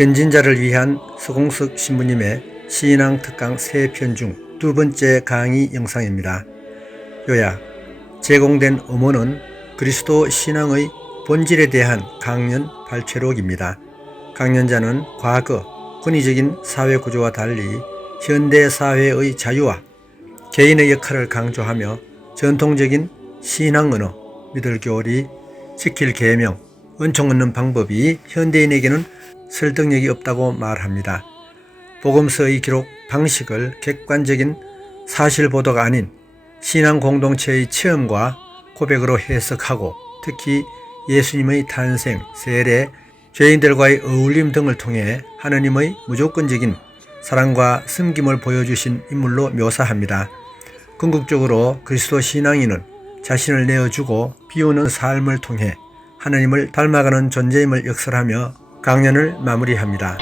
견진자를 위한 서공석 신부님의 신앙 특강 3편 중 2번째 강의 영상입니다. 요약: 제공된 음원은 그리스도 신앙의 본질에 대한 강연 발췌록입니다. 강연자는 과거 권위적인 사회구조와 달리 현대사회의 자유와 개인의 역할을 강조하며 전통적인 신앙 언어, 믿을 교리, 지킬 계명, 은총 얻는 방법이 현대인에게는 설득력이 없다고 말합니다. 복음서의 기록 방식을 객관적인 사실 보도가 아닌 신앙 공동체의 체험과 고백으로 해석하고, 특히 예수님의 탄생, 세례, 죄인들과의 어울림 등을 통해 하느님의 무조건적인 사랑과 섬김을 보여주신 인물로 묘사합니다. 궁극적으로 그리스도 신앙인은 자신을 내어주고 비우는 삶을 통해 하느님을 닮아가는 존재임을 역설하며 강연을 마무리합니다.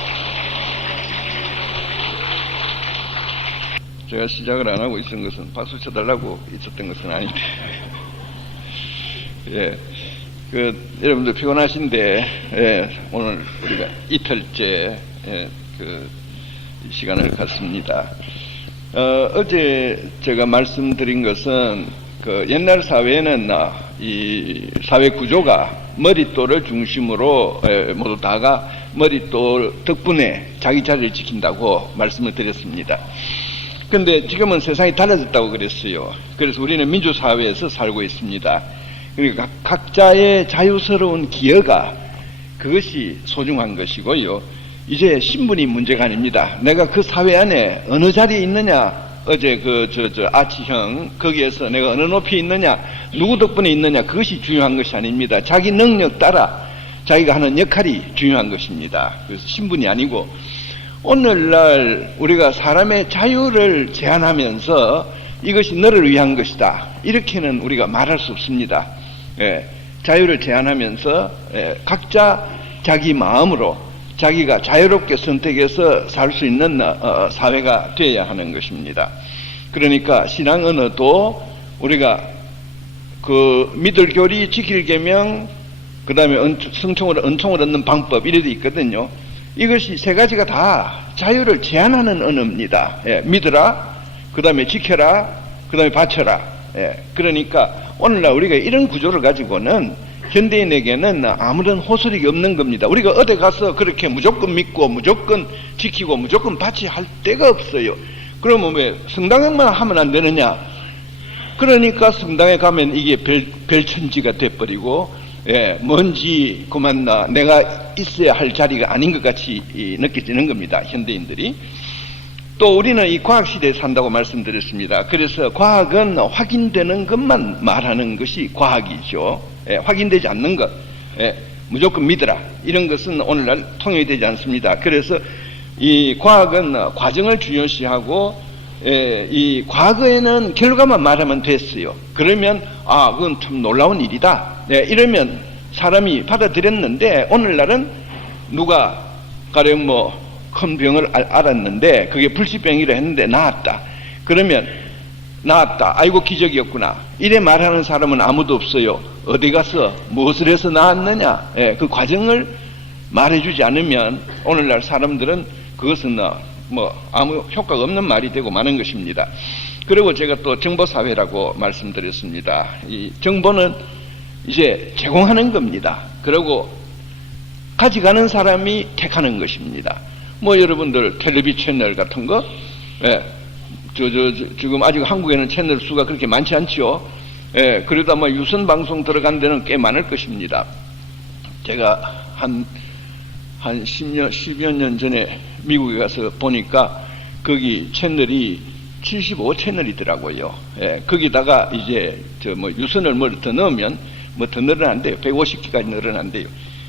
제가 시작을 안 하고 있었던 것은 박수 쳐달라고 있었던 것은 아닌데, 여러분들 피곤하신데, 오늘 우리가 이틀째 시간을 갖습니다. 어제 제가 말씀드린 것은 옛날 사회에는 이 사회 구조가 머릿돌을 중심으로 모두 다가 머릿돌 덕분에 자기 자리를 지킨다고 말씀을 드렸습니다. 그런데 지금은 세상이 달라졌다고 그랬어요. 그래서 우리는 민주사회에서 살고 있습니다. 그러니까 각자의 자유스러운 기여가, 그것이 소중한 것이고요. 이제 신분이 문제가 아닙니다. 내가 그 사회 안에 어느 자리에 있느냐, 어제 아치형 거기에서 내가 어느 높이에 있느냐, 누구 덕분에 있느냐, 그것이 중요한 것이 아닙니다. 자기 능력 따라 자기가 하는 역할이 중요한 것입니다. 그래서 신분이 아니고, 오늘날 우리가 사람의 자유를 제한하면서 이것이 너를 위한 것이다, 이렇게는 우리가 말할 수 없습니다. 자유를 제한하면서 각자 자기 마음으로 자기가 자유롭게 선택해서 살 수 있는 사회가 되어야 하는 것입니다. 그러니까 신앙 언어도 우리가 믿을 교리, 지킬 계명, 그 다음에 은총을 얻는 방법, 이래 돼 있거든요. 이것이 세 가지가 다 자유를 제한하는 언어입니다. 믿으라, 그 다음에 지켜라, 그 다음에 바쳐라. 그러니까 오늘날 우리가 이런 구조를 가지고는 현대인에게는 아무런 호소력이 없는 겁니다. 우리가 어디 가서 그렇게 무조건 믿고 무조건 지키고 무조건 바쳐야 할 데가 없어요. 그러면 왜 성당만 하면 안 되느냐? 그러니까 성당에 가면 이게 별천지가 돼버리고, 뭔지 그만 내가 있어야 할 자리가 아닌 것 같이 느껴지는 겁니다, 현대인들이. 또 우리는 이 과학시대에 산다고 말씀드렸습니다. 그래서 과학은 확인되는 것만 말하는 것이 과학이죠. 확인되지 않는 것, 무조건 믿어라, 이런 것은 오늘날 통용이 되지 않습니다. 그래서 이 과학은 과정을 중요시하고, 이 과거에는 결과만 말하면 됐어요. 그러면 그건 참 놀라운 일이다, 이러면 사람이 받아들였는데, 오늘날은 누가 가령 큰 병을 알았는데 그게 불치병이라 했는데 나았다. 그러면 나았다, 아이고 기적이었구나, 이래 말하는 사람은 아무도 없어요. 어디 가서 무엇을 해서 나았느냐, 그 과정을 말해주지 않으면 오늘날 사람들은 그것은 아무 효과가 없는 말이 되고 마는 것입니다. 그리고 제가 또 정보사회라고 말씀드렸습니다. 이 정보는 이제 제공하는 겁니다. 그리고 가져가는 사람이 택하는 것입니다. 여러분들 텔레비 채널 같은 거, 지금 아직 한국에는 채널 수가 그렇게 많지 않지요. 그래도 아마 유선 방송 들어간 데는 꽤 많을 것입니다. 제가 한 10여 년 전에 미국에 가서 보니까 거기 채널이 75채널이더라고요. 거기다가 이제 유선을 더 넣으면 더 늘어난대요. 150기까지 늘어난대요.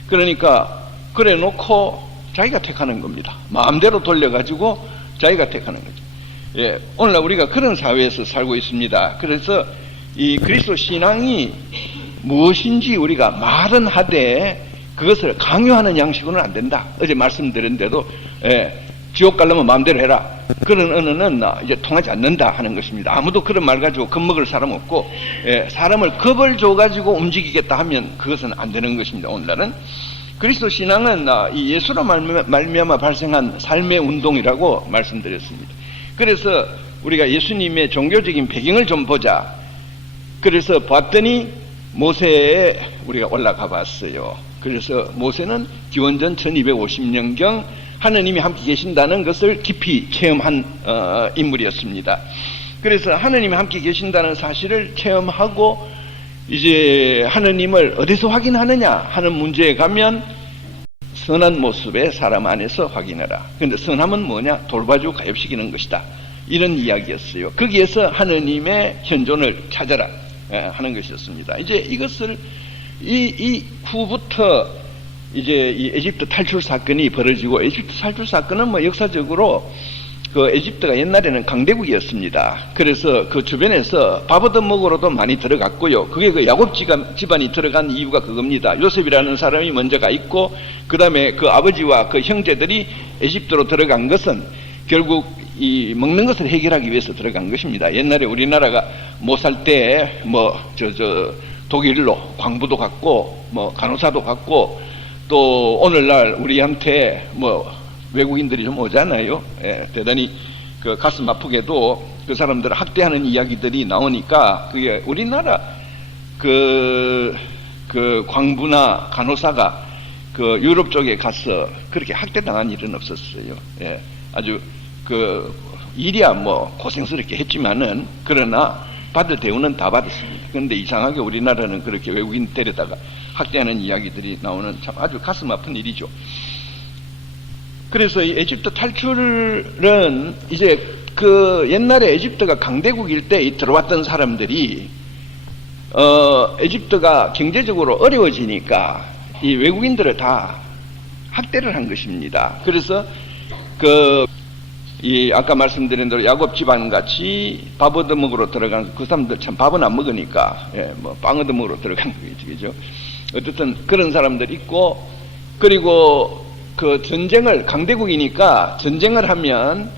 그러니까 그래 놓고 자기가 택하는 겁니다. 마음대로 돌려가지고 자기가 택하는 거죠. 오늘날 우리가 그런 사회에서 살고 있습니다. 그래서 이 그리스도 신앙이 무엇인지 우리가 말은 하되 그것을 강요하는 양식으로는 안 된다. 어제 말씀드렸는데도 지옥 가려면 마음대로 해라, 그런 언어는 이제 통하지 않는다 하는 것입니다. 아무도 그런 말 가지고 겁먹을 사람 없고, 사람을 겁을 줘가지고 움직이겠다 하면 그것은 안 되는 것입니다, 오늘날은. 그리스도 신앙은 이 예수로 말미암아 발생한 삶의 운동이라고 말씀드렸습니다. 그래서 우리가 예수님의 종교적인 배경을 좀 보자. 그래서 봤더니 모세에 우리가 올라가 봤어요. 그래서 모세는 기원전 1250년경 하느님이 함께 계신다는 것을 깊이 체험한 인물이었습니다. 그래서 하느님이 함께 계신다는 사실을 체험하고 이제 하느님을 어디서 확인하느냐 하는 문제에 가면 선한 모습의 사람 안에서 확인해라. 그런데 선함은 뭐냐? 돌봐주고 가엾시키는 것이다. 이런 이야기였어요. 거기에서 하느님의 현존을 찾아라 하는 것이었습니다. 이제 이것을 이 후부터 이제 이 에집트 탈출 사건이 벌어지고, 에집트 탈출 사건은 뭐 역사적으로 그 에집트가 옛날에는 강대국이었습니다. 그래서 그 주변에서 밥 얻어먹으러도 많이 들어갔고요. 그게 그 야곱 집안이 들어간 이유가 그겁니다. 요셉이라는 사람이 먼저 가 있고, 그 다음에 그 아버지와 그 형제들이 에집트로 들어간 것은 결국 이 먹는 것을 해결하기 위해서 들어간 것입니다. 옛날에 우리나라가 못 살 때 뭐 독일로 광부도 갔고 뭐 간호사도 갔고, 또 오늘날 우리한테 뭐 외국인들이 좀 오잖아요. 예, 대단히 그 가슴 아프게도 그 사람들을 학대하는 이야기들이 나오니까, 그게 우리나라 그 광부나 간호사가 그 유럽 쪽에 가서 그렇게 학대당한 일은 없었어요. 예, 아주 그 일이야 뭐 고생스럽게 했지만은, 그러나 받을 대우는 다 받았습니다. 그런데 이상하게 우리나라는 그렇게 외국인 데려다가 학대하는 이야기들이 나오는 참 아주 가슴 아픈 일이죠. 그래서 이 에집트 탈출은 이제 그 옛날에 에집트가 강대국일 때 들어왔던 사람들이 에집트가 경제적으로 어려워지니까 이 외국인들을 다 학대를 한 것입니다. 그래서 이 아까 말씀드린 대로 야곱 집안 같이 밥 얻어먹으러 들어간 그 사람들 참 밥은 안 먹으니까 뭐 빵 얻어먹으러 들어간 거겠죠, 그죠? 어쨌든 그런 사람들 있고, 그리고 그 전쟁을 강대국이니까 전쟁을 하면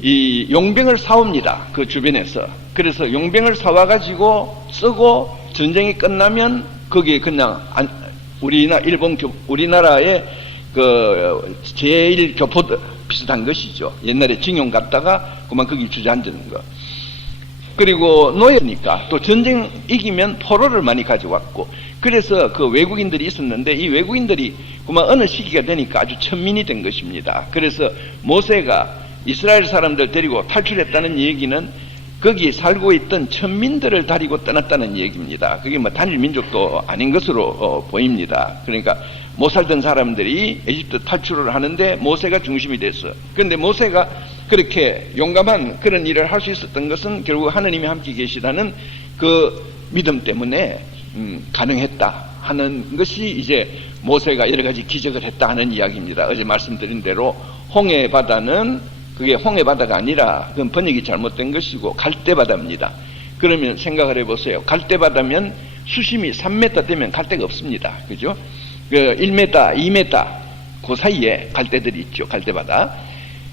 이 용병을 사옵니다. 그 주변에서. 그래서 용병을 사와 가지고 쓰고 전쟁이 끝나면 거기에 그냥 우리나라의 그 제1교포들 비슷한 것이죠. 옛날에 징용 갔다가 그만 거기 주저앉는 거. 그리고 노예니까 또 전쟁 이기면 포로를 많이 가져왔고, 그래서 그 외국인들이 있었는데 이 외국인들이 그만 어느 시기가 되니까 아주 천민이 된 것입니다. 그래서 모세가 이스라엘 사람들 데리고 탈출했다는 얘기는 거기 살고 있던 천민들을 데리고 떠났다는 얘기입니다. 그게 뭐 단일 민족도 아닌 것으로 보입니다. 그러니까 못 살던 사람들이 에집트 탈출을 하는데 모세가 중심이 됐어. 그런데 모세가 그렇게 용감한 그런 일을 할 수 있었던 것은 결국 하느님이 함께 계시다는 그 믿음 때문에 가능했다 하는 것이 이제 모세가 여러 가지 기적을 했다 하는 이야기입니다. 어제 말씀드린 대로 홍해 바다는 그게 홍해 바다가 아니라 그건 번역이 잘못된 것이고 갈대바다입니다. 그러면 생각을 해보세요. 갈대바다면 수심이 3m 되면 갈대가 없습니다. 그죠? 그 1m, 2m 그 사이에 갈대들이 있죠. 갈대바다.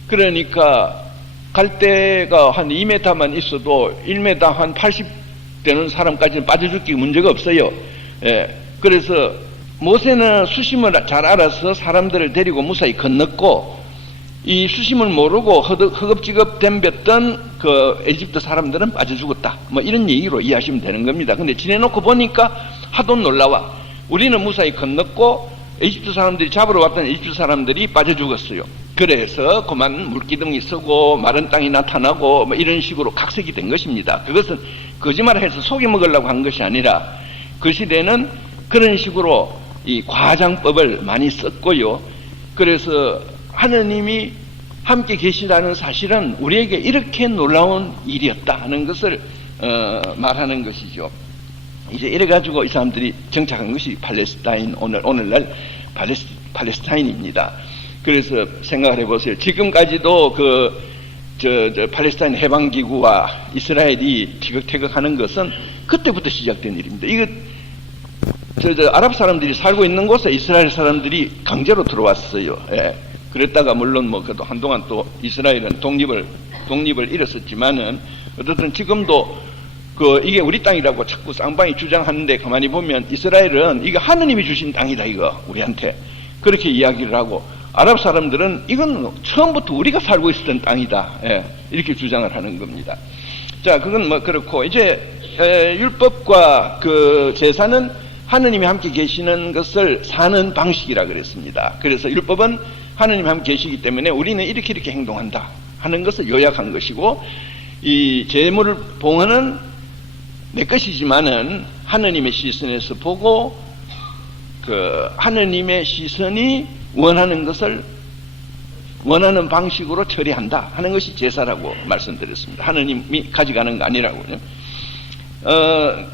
그러니까 갈대가 한 2m만 있어도 1m 한 80 되는 사람까지는 빠져죽기 문제가 없어요. 예. 그래서 모세는 수심을 잘 알아서 사람들을 데리고 무사히 건넜고, 이 수심을 모르고 허겁지겁 덤볐던 그 에집트 사람들은 빠져 죽었다. 뭐 이런 얘기로 이해하시면 되는 겁니다. 근데 지내놓고 보니까 하도 놀라워. 우리는 무사히 건넜고 에집트 사람들이 잡으러 왔던 에집트 사람들이 빠져 죽었어요. 그래서 그만 물기둥이 서고 마른 땅이 나타나고 뭐 이런 식으로 각색이 된 것입니다. 그것은 거짓말을 해서 속여 먹으려고 한 것이 아니라 그 시대는 그런 식으로 이 과장법을 많이 썼고요. 그래서 하느님이 함께 계시다는 사실은 우리에게 이렇게 놀라운 일이었다 하는 것을 말하는 것이죠. 이제 이래가지고 이 사람들이 정착한 것이 팔레스타인, 오늘날 팔레스타인입니다. 그래서 생각을 해보세요. 지금까지도 팔레스타인 해방기구와 이스라엘이 티격태격하는 것은 그때부터 시작된 일입니다. 이거 아랍 사람들이 살고 있는 곳에 이스라엘 사람들이 강제로 들어왔어요. 예. 그랬다가 물론 뭐 그래도 한동안 또 이스라엘은 독립을 잃었었지만은 어쨌든 지금도 이게 우리 땅이라고 자꾸 쌍방이 주장하는데 가만히 보면 이스라엘은 이거 하느님이 주신 땅이다 이거 우리한테. 그렇게 이야기를 하고, 아랍 사람들은 이건 처음부터 우리가 살고 있었던 땅이다. 예, 이렇게 주장을 하는 겁니다. 자, 그건 뭐 그렇고, 이제 율법과 그 제사는 하느님이 함께 계시는 것을 사는 방식이라 그랬습니다. 그래서 율법은 하느님이 함께 계시기 때문에 우리는 이렇게 행동한다 하는 것을 요약한 것이고, 이 제물 봉헌은 내 것이지만은 하느님의 시선에서 보고 그 하느님의 시선이 원하는 것을 원하는 방식으로 처리한다 하는 것이 제사라고 말씀드렸습니다. 하느님이 가져가는 거 아니라고요.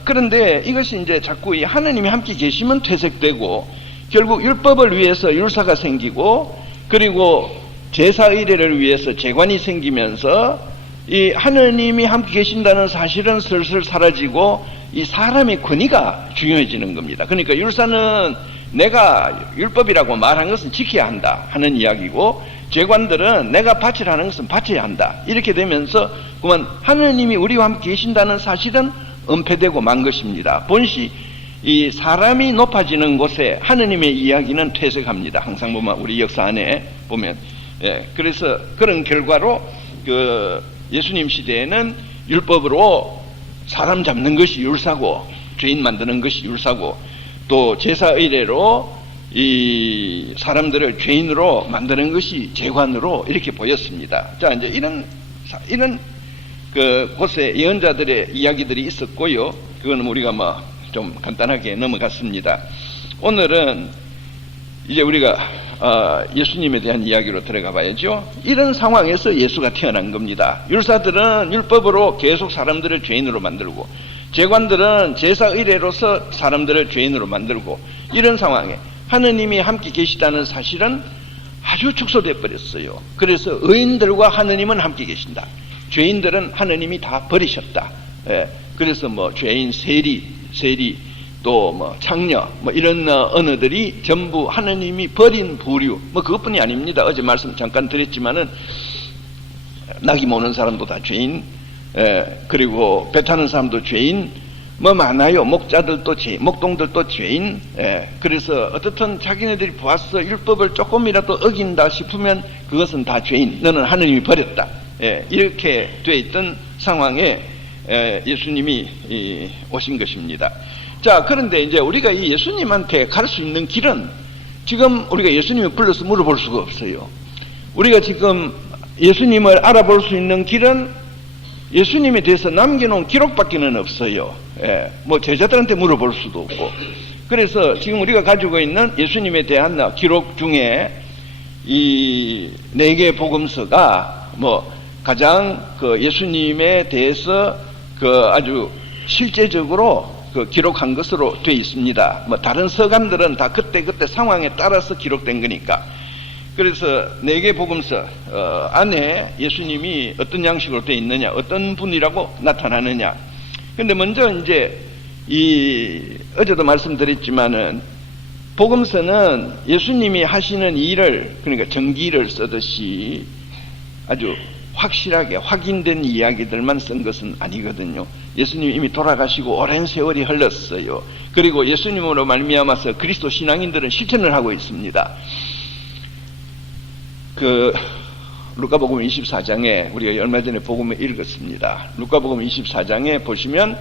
그런데 이것이 이제 자꾸 이 하느님이 함께 계시면 퇴색되고, 결국 율법을 위해서 율사가 생기고, 그리고 제사 의례를 위해서 제관이 생기면서 이 하느님이 함께 계신다는 사실은 슬슬 사라지고 이 사람의 권위가 중요해지는 겁니다. 그러니까 율사는 내가 율법이라고 말한 것은 지켜야 한다 하는 이야기고, 제관들은 내가 바치라는 것은 바쳐야 한다. 이렇게 되면서 그만 하느님이 우리와 함께 계신다는 사실은 은폐되고 만 것입니다. 본시 이 사람이 높아지는 곳에 하느님의 이야기는 퇴색합니다. 항상 보면 우리 역사 안에 보면, 예, 그래서 그런 결과로 그 예수님 시대에는 율법으로 사람 잡는 것이 율사고, 죄인 만드는 것이 율사고, 또 제사 의례로 이 사람들을 죄인으로 만드는 것이 제관으로 이렇게 보였습니다. 자, 이제 이런 그 곳에 예언자들의 이야기들이 있었고요. 그거는 우리가 뭐 좀 간단하게 넘어갔습니다. 오늘은 이제 우리가 예수님에 대한 이야기로 들어가 봐야죠. 이런 상황에서 예수가 태어난 겁니다. 율사들은 율법으로 계속 사람들을 죄인으로 만들고, 제관들은 제사 의례로서 사람들을 죄인으로 만들고, 이런 상황에 하느님이 함께 계시다는 사실은 아주 축소돼 버렸어요. 그래서 의인들과 하느님은 함께 계신다. 죄인들은 하느님이 다 버리셨다. 예, 그래서 뭐 죄인, 세리 또 뭐 창녀 뭐 이런 언어들이 전부 하느님이 버린 부류, 뭐 그것뿐이 아닙니다. 어제 말씀 잠깐 드렸지만은 낙이 모는 사람도 다 죄인, 그리고 배 타는 사람도 죄인, 뭐 많아요. 목자들도 죄인, 목동들도 죄인. 그래서 어떻든 자기네들이 보아서 율법을 조금이라도 어긴다 싶으면 그것은 다 죄인, 너는 하느님이 버렸다. 이렇게 돼 있던 상황에 예수님이 오신 것입니다. 자, 그런데 이제 우리가 이 예수님한테 갈 수 있는 길은, 지금 우리가 예수님을 불러서 물어볼 수가 없어요. 우리가 지금 예수님을 알아볼 수 있는 길은 예수님에 대해서 남겨놓은 기록밖에는 없어요. 뭐 제자들한테 물어볼 수도 없고. 그래서 지금 우리가 가지고 있는 예수님에 대한 기록 중에 이 4개 복음서가 뭐 가장 그 예수님에 대해서 그 아주 실제적으로 그 기록한 것으로 되어 있습니다. 뭐 다른 서간들은 다 그때 상황에 따라서 기록된 거니까. 그래서 4개 복음서 안에 예수님이 어떤 양식으로 되어 있느냐, 어떤 분이라고 나타나느냐. 근데 먼저 이제 어제도 말씀드렸지만은 복음서는 예수님이 하시는 일을, 그러니까 전기를 쓰듯이 아주 확실하게 확인된 이야기들만 쓴 것은 아니거든요. 예수님이 이미 돌아가시고 오랜 세월이 흘렀어요. 그리고 예수님으로 말미암아서 그리스도 신앙인들은 실천을 하고 있습니다. 그 루카복음 24장에 우리가 얼마 전에 복음을 읽었습니다. 루카복음 24장에 보시면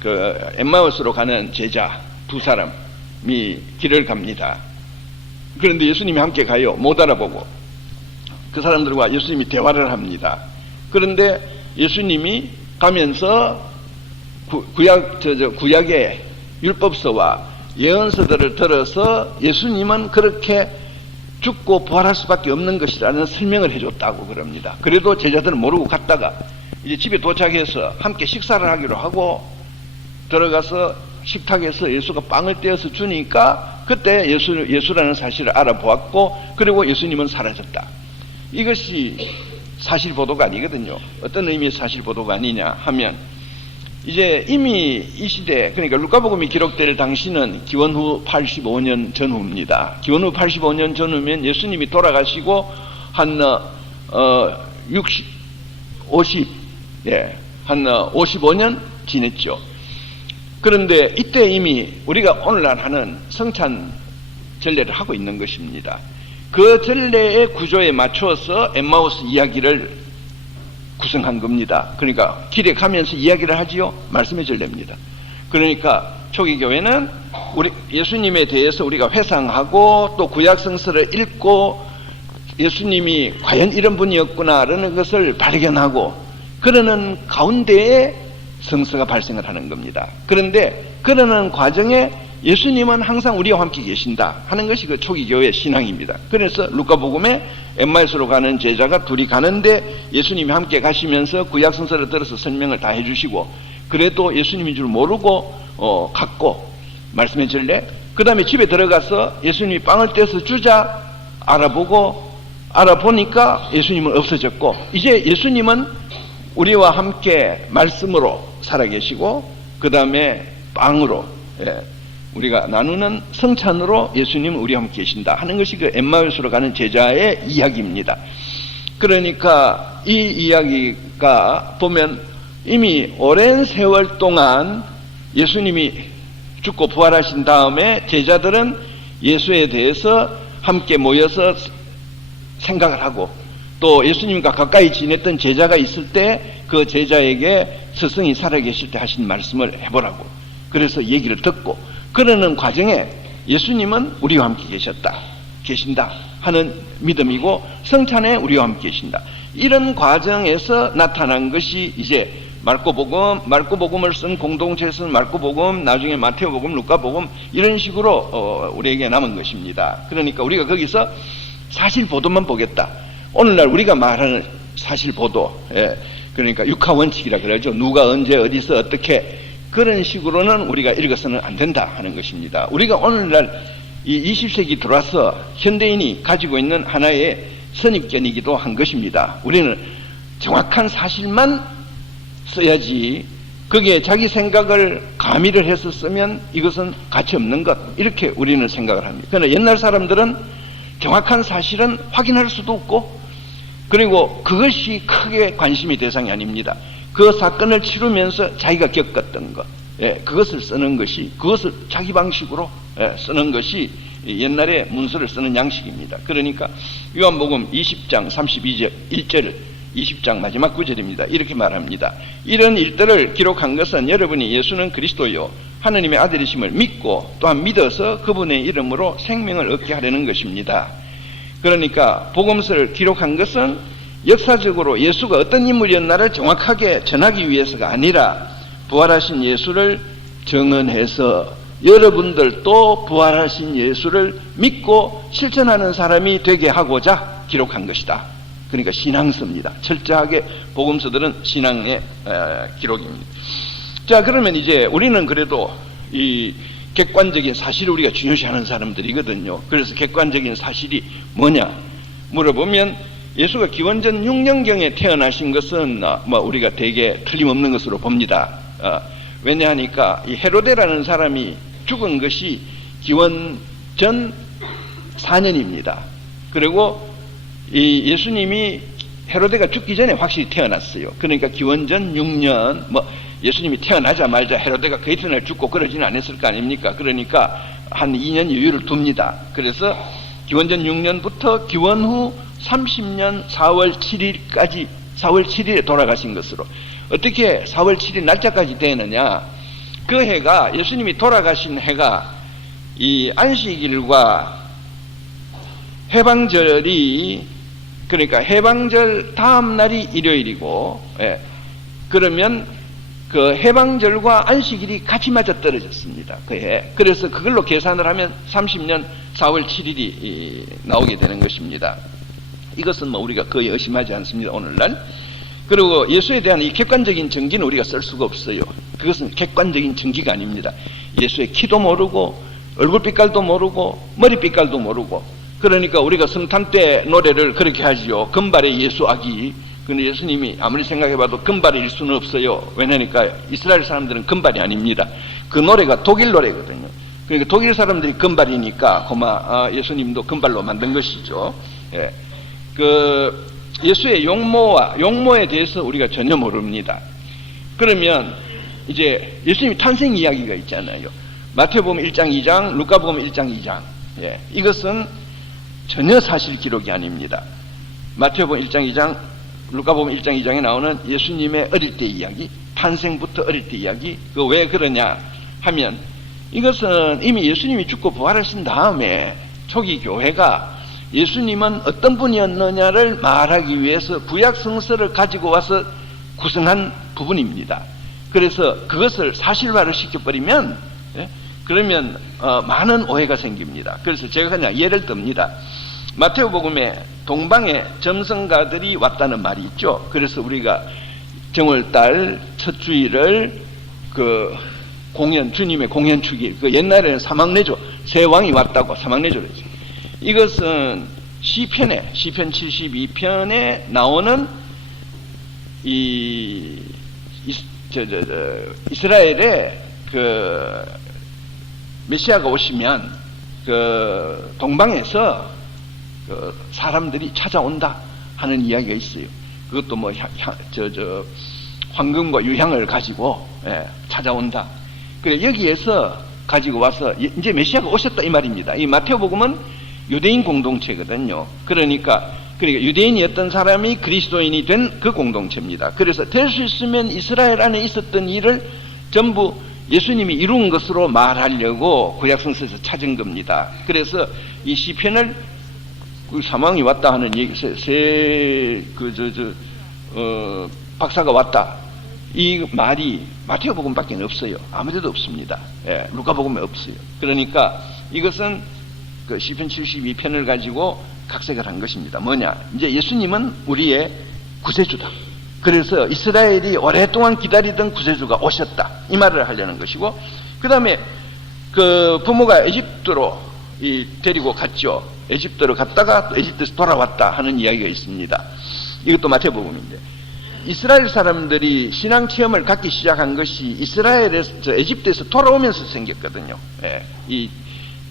그 엠마우스로 가는 제자 2사람이 길을 갑니다. 그런데 예수님이 함께 가요. 못 알아보고. 그 사람들과 예수님이 대화를 합니다. 그런데 예수님이 가면서 구약의 율법서와 예언서들을 들어서 예수님은 그렇게 죽고 부활할 수밖에 없는 것이라는 설명을 해줬다고 그럽니다. 그래도 제자들은 모르고 갔다가 이제 집에 도착해서 함께 식사를 하기로 하고 들어가서 식탁에서 예수가 빵을 떼어서 주니까 그때 예수라는 사실을 알아보았고, 그리고 예수님은 사라졌다. 이것이 사실 보도가 아니거든요. 어떤 의미의 사실 보도가 아니냐 하면, 이제 이미 이 시대, 그러니까 루카복음이 기록될 당시는 기원 후 85년 전후입니다. 기원 후 85년 전후면 예수님이 돌아가시고 한 55년 지냈죠. 그런데 이때 이미 우리가 오늘날 하는 성찬 전례를 하고 있는 것입니다. 그 전례의 구조에 맞춰서 엠마우스 이야기를 구성한 겁니다. 그러니까 길에 가면서 이야기를 하지요. 말씀의 전례입니다. 그러니까 초기 교회는 우리 예수님에 대해서 우리가 회상하고 또 구약 성서를 읽고 예수님이 과연 이런 분이었구나라는 것을 발견하고 그러는 가운데에 성서가 발생을 하는 겁니다. 그런데 그러는 과정에 예수님은 항상 우리와 함께 계신다 하는 것이 그 초기 교회의 신앙입니다. 그래서 루카복음에 엠마우스로 가는 제자가 둘이 가는데 예수님이 함께 가시면서 구약 성서를 들어서 설명을 다 해주시고 그래도 예수님인 줄 모르고 갔고 말씀의 전례 그 다음에 집에 들어가서 예수님이 빵을 떼서 주자 알아보니까 예수님은 없어졌고 이제 예수님은 우리와 함께 말씀으로 살아계시고 그 다음에 빵으로 우리가 나누는 성찬으로 예수님은 우리와 함께 계신다 하는 것이 그 엠마우스로 가는 제자의 이야기입니다. 그러니까 이 이야기가 보면 이미 오랜 세월 동안 예수님이 죽고 부활하신 다음에 제자들은 예수에 대해서 함께 모여서 생각을 하고 또 예수님과 가까이 지냈던 제자가 있을 때 그 제자에게 스승이 살아계실 때 하신 말씀을 해보라고 그래서 얘기를 듣고 그러는 과정에 예수님은 우리와 함께 계신다 하는 믿음이고 성찬에 우리와 함께 계신다 이런 과정에서 나타난 것이 이제 마르코복음을 쓴 공동체에서는 마르코복음, 나중에 마테오복음, 루카복음 이런 식으로 우리에게 남은 것입니다. 그러니까 우리가 거기서 사실보도만 보겠다. 오늘날 우리가 말하는 사실보도, 그러니까 육하원칙이라 그러죠. 누가 언제 어디서 어떻게 그런 식으로는 우리가 읽어서는 안 된다 하는 것입니다. 우리가 오늘날 이 20세기 들어와서 현대인이 가지고 있는 하나의 선입견이기도 한 것입니다. 우리는 정확한 사실만 써야지 거기에 자기 생각을 가미를 해서 쓰면 이것은 가치 없는 것 이렇게 우리는 생각을 합니다. 그러나 옛날 사람들은 정확한 사실은 확인할 수도 없고 그리고 그것이 크게 관심의 대상이 아닙니다. 그 사건을 치르면서 자기가 겪었던 것 그것을 쓰는 것이 그것을 자기 방식으로 쓰는 것이 옛날에 문서를 쓰는 양식입니다. 그러니까 요한복음 20장 32절 1절 20장 마지막 구절입니다. 이렇게 말합니다. 이런 일들을 기록한 것은 여러분이 예수는 그리스도요 하느님의 아들이심을 믿고 또한 믿어서 그분의 이름으로 생명을 얻게 하려는 것입니다. 그러니까 복음서를 기록한 것은 역사적으로 예수가 어떤 인물이었나를 정확하게 전하기 위해서가 아니라 부활하신 예수를 정언해서 여러분들도 부활하신 예수를 믿고 실천하는 사람이 되게 하고자 기록한 것이다. 그러니까 신앙서입니다. 철저하게 복음서들은 신앙의 기록입니다. 자, 그러면 이제 우리는 그래도 이 객관적인 사실을 우리가 중요시하는 사람들이거든요. 그래서 객관적인 사실이 뭐냐 물어보면 예수가 기원전 6년경에 태어나신 것은 우리가 되게 틀림없는 것으로 봅니다. 왜냐하니까 이 헤로데라는 사람이 죽은 것이 기원전 4년입니다. 그리고 이 예수님이 헤로데가 죽기 전에 확실히 태어났어요. 그러니까 기원전 6년 예수님이 태어나자마자 헤로데가 그 이튿날 죽고 그러지는 않았을 거 아닙니까? 그러니까 한 2년 여유를 둡니다. 그래서 기원전 6년부터 기원 후 30년 4월 7일까지 4월 7일에 돌아가신 것으로 어떻게 4월 7일 날짜까지 되느냐 그 해가 예수님이 돌아가신 해가 이 안식일과 해방절이 그러니까 해방절 다음 날이 일요일이고 그러면 그 해방절과 안식일이 같이 맞아 떨어졌습니다. 그 해. 그래서 그걸로 계산을 하면 30년 4월 7일이 나오게 되는 것입니다. 이것은 우리가 거의 의심하지 않습니다. 오늘날. 그리고 예수에 대한 이 객관적인 증기는 우리가 쓸 수가 없어요. 그것은 객관적인 증기가 아닙니다. 예수의 키도 모르고 얼굴 빛깔도 모르고 머리 빛깔도 모르고 그러니까 우리가 성탄 때 노래를 그렇게 하지요. 금발의 예수 아기. 근데 예수님이 아무리 생각해봐도 금발일 수는 없어요. 왜냐니까 이스라엘 사람들은 금발이 아닙니다. 그 노래가 독일 노래거든요. 그러니까 독일 사람들이 금발이니까 예수님도 금발로 만든 것이죠. 그 예수의 용모에 대해서 우리가 전혀 모릅니다. 그러면 이제 예수님 탄생 이야기가 있잖아요. 마태복음 1장 2장, 루카복음 1장 2장. 예, 이것은 전혀 사실 기록이 아닙니다. 마태복음 1장 2장, 루카복음 1장 2장에 나오는 예수님의 어릴 때 이야기, 탄생부터 어릴 때 이야기, 그 왜 그러냐 하면 이것은 이미 예수님이 죽고 부활하신 다음에 초기 교회가 예수님은 어떤 분이었느냐를 말하기 위해서 구약 성서를 가지고 와서 구성한 부분입니다. 그래서 그것을 사실화를 시켜버리면 그러면 많은 오해가 생깁니다. 그래서 제가 그냥 예를 듭니다. 마태복음에 동방에 점성가들이 왔다는 말이 있죠. 그래서 우리가 정월달 첫 주일을 그 공연, 주님의 공연 축일, 그 옛날에는 사막내조, 새 왕이 왔다고 사막내조를 했어요. 이것은 시편 72편에 나오는 이스라엘의 그 메시아가 오시면 그 동방에서 그 사람들이 찾아온다 하는 이야기가 있어요. 그것도 뭐 황금과 유향을 가지고 찾아온다. 그래 여기에서 가지고 와서 이제 메시아가 오셨다 이 말입니다. 이 마태복음은 유대인 공동체거든요. 그러니까 유대인이었던 사람이 그리스도인이 된 그 공동체입니다. 그래서 될 수 있으면 이스라엘 안에 있었던 일을 전부 예수님이 이룬 것으로 말하려고 구약성서에서 찾은 겁니다. 그래서 이 시편을 그 사망이 왔다 하는 얘기, 박사가 왔다. 이 말이 마태복음밖에 없어요. 아무데도 없습니다. 예, 루카복음에 없어요. 그러니까 이것은 그 시편 72편을 가지고 각색을 한 것입니다. 뭐냐? 이제 예수님은 우리의 구세주다. 그래서 이스라엘이 오랫동안 기다리던 구세주가 오셨다. 이 말을 하려는 것이고, 그 다음에 그 부모가 에집트로 데리고 갔죠. 에집트로 갔다가 또 에집트에서 돌아왔다 하는 이야기가 있습니다. 이것도 마태복음인데, 이스라엘 사람들이 신앙 체험을 갖기 시작한 것이 이스라엘에서 에집트에서 돌아오면서 생겼거든요. 예,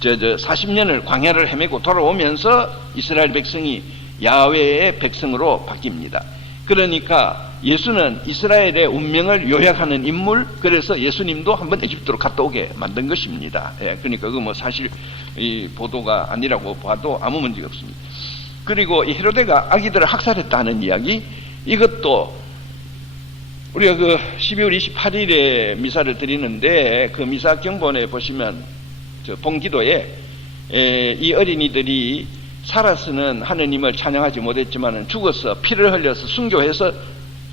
40년을 광야를 헤매고 돌아오면서 이스라엘 백성이 야훼의 백성으로 바뀝니다. 그러니까 예수는 이스라엘의 운명을 요약하는 인물, 그래서 예수님도 한번 에집트로 갔다 오게 만든 것입니다. 예, 그러니까 그 뭐 사실 이 보도가 아니라고 봐도 아무 문제가 없습니다. 그리고 이 헤로데가 아기들을 학살했다 하는 이야기, 이것도 우리가 그 12월 28일에 미사를 드리는데 그 미사 경본에 보시면 본기도에 이 어린이들이 살아서는 하느님을 찬양하지 못했지만 죽어서 피를 흘려서 순교해서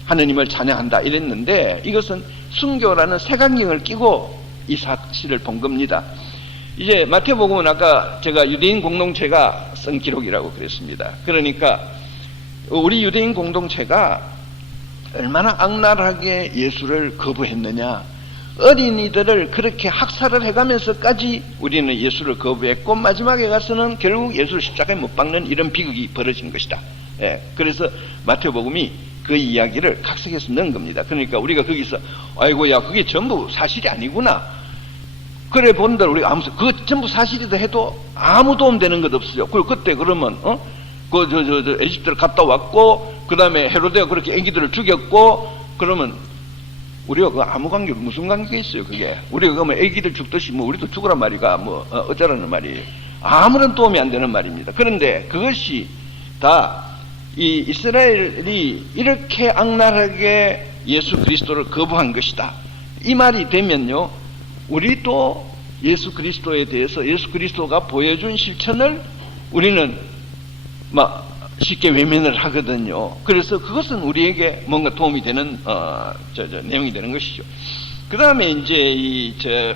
하느님을 찬양한다 이랬는데, 이것은 순교라는 색안경을 끼고 이 사실을 본 겁니다. 이제 마태복음은 아까 제가 유대인 공동체가 쓴 기록이라고 그랬습니다. 그러니까 우리 유대인 공동체가 얼마나 악랄하게 예수를 거부했느냐, 어린이들을 그렇게 학살을 해가면서까지 우리는 예수를 거부했고, 마지막에 가서는 결국 예수를 십자가에 못 박는 이런 비극이 벌어진 것이다. 예, 그래서 마태복음이 그 이야기를 각색해서 넣은 겁니다. 그러니까 우리가 거기서 아이고야 그게 전부 사실이 아니구나, 그래 본들 우리가 그거 전부 사실이다 해도 아무 도움 되는 것 없어요. 그리고 그때 그러면 에집트를 갔다 왔고, 그 다음에 헤로데가 그렇게 애기들을 죽였고, 그러면 우리가 그 아무 관계, 무슨 관계가 있어요, 그게. 우리가 그러면 애기들 죽듯이 뭐 우리도 죽으란 말이가 어쩌라는 말이에요. 아무런 도움이 안 되는 말입니다. 그런데 그것이 다 이 이스라엘이 이렇게 악랄하게 예수 그리스도를 거부한 것이다. 이 말이 되면요, 우리도 예수 그리스도에 대해서 예수 그리스도가 보여준 실천을 우리는 막 쉽게 외면을 하거든요. 그래서 그것은 우리에게 뭔가 도움이 되는 내용이 되는 것이죠. 그 다음에 이제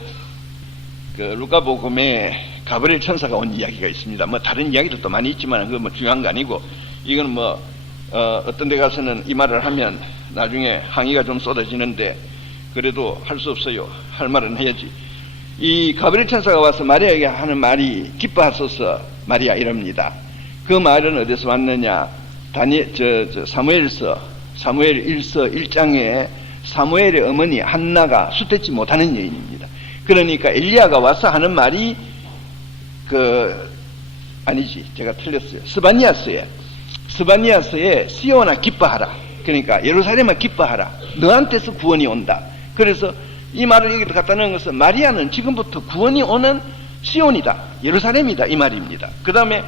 그 루카복음에 가브리엘 천사가 온 이야기가 있습니다. 뭐 다른 이야기들도 많이 있지만 그거 뭐 중요한 거 아니고, 이건 뭐 어떤 데 가서는 이 말을 하면 나중에 항의가 좀 쏟아지는데 그래도 할 수 없어요. 할 말은 해야지. 이 가브리엘 천사가 와서 마리아에게 하는 말이 기뻐하소서 마리아 이럽니다. 그 말은 어디서 왔느냐? 사무엘 1서 1장에 사무엘의 어머니 한나가 숫대지 못하는 여인입니다. 그러니까 엘리야가 와서 하는 말이 제가 틀렸어요. 스바니아서에 시온아 기뻐하라. 그러니까 예루살렘아 기뻐하라. 너한테서 구원이 온다. 그래서 이 말을 여기다 갖다 넣은 것은 마리아는 지금부터 구원이 오는 시온이다. 예루살렘이다 이 말입니다. 그 다음에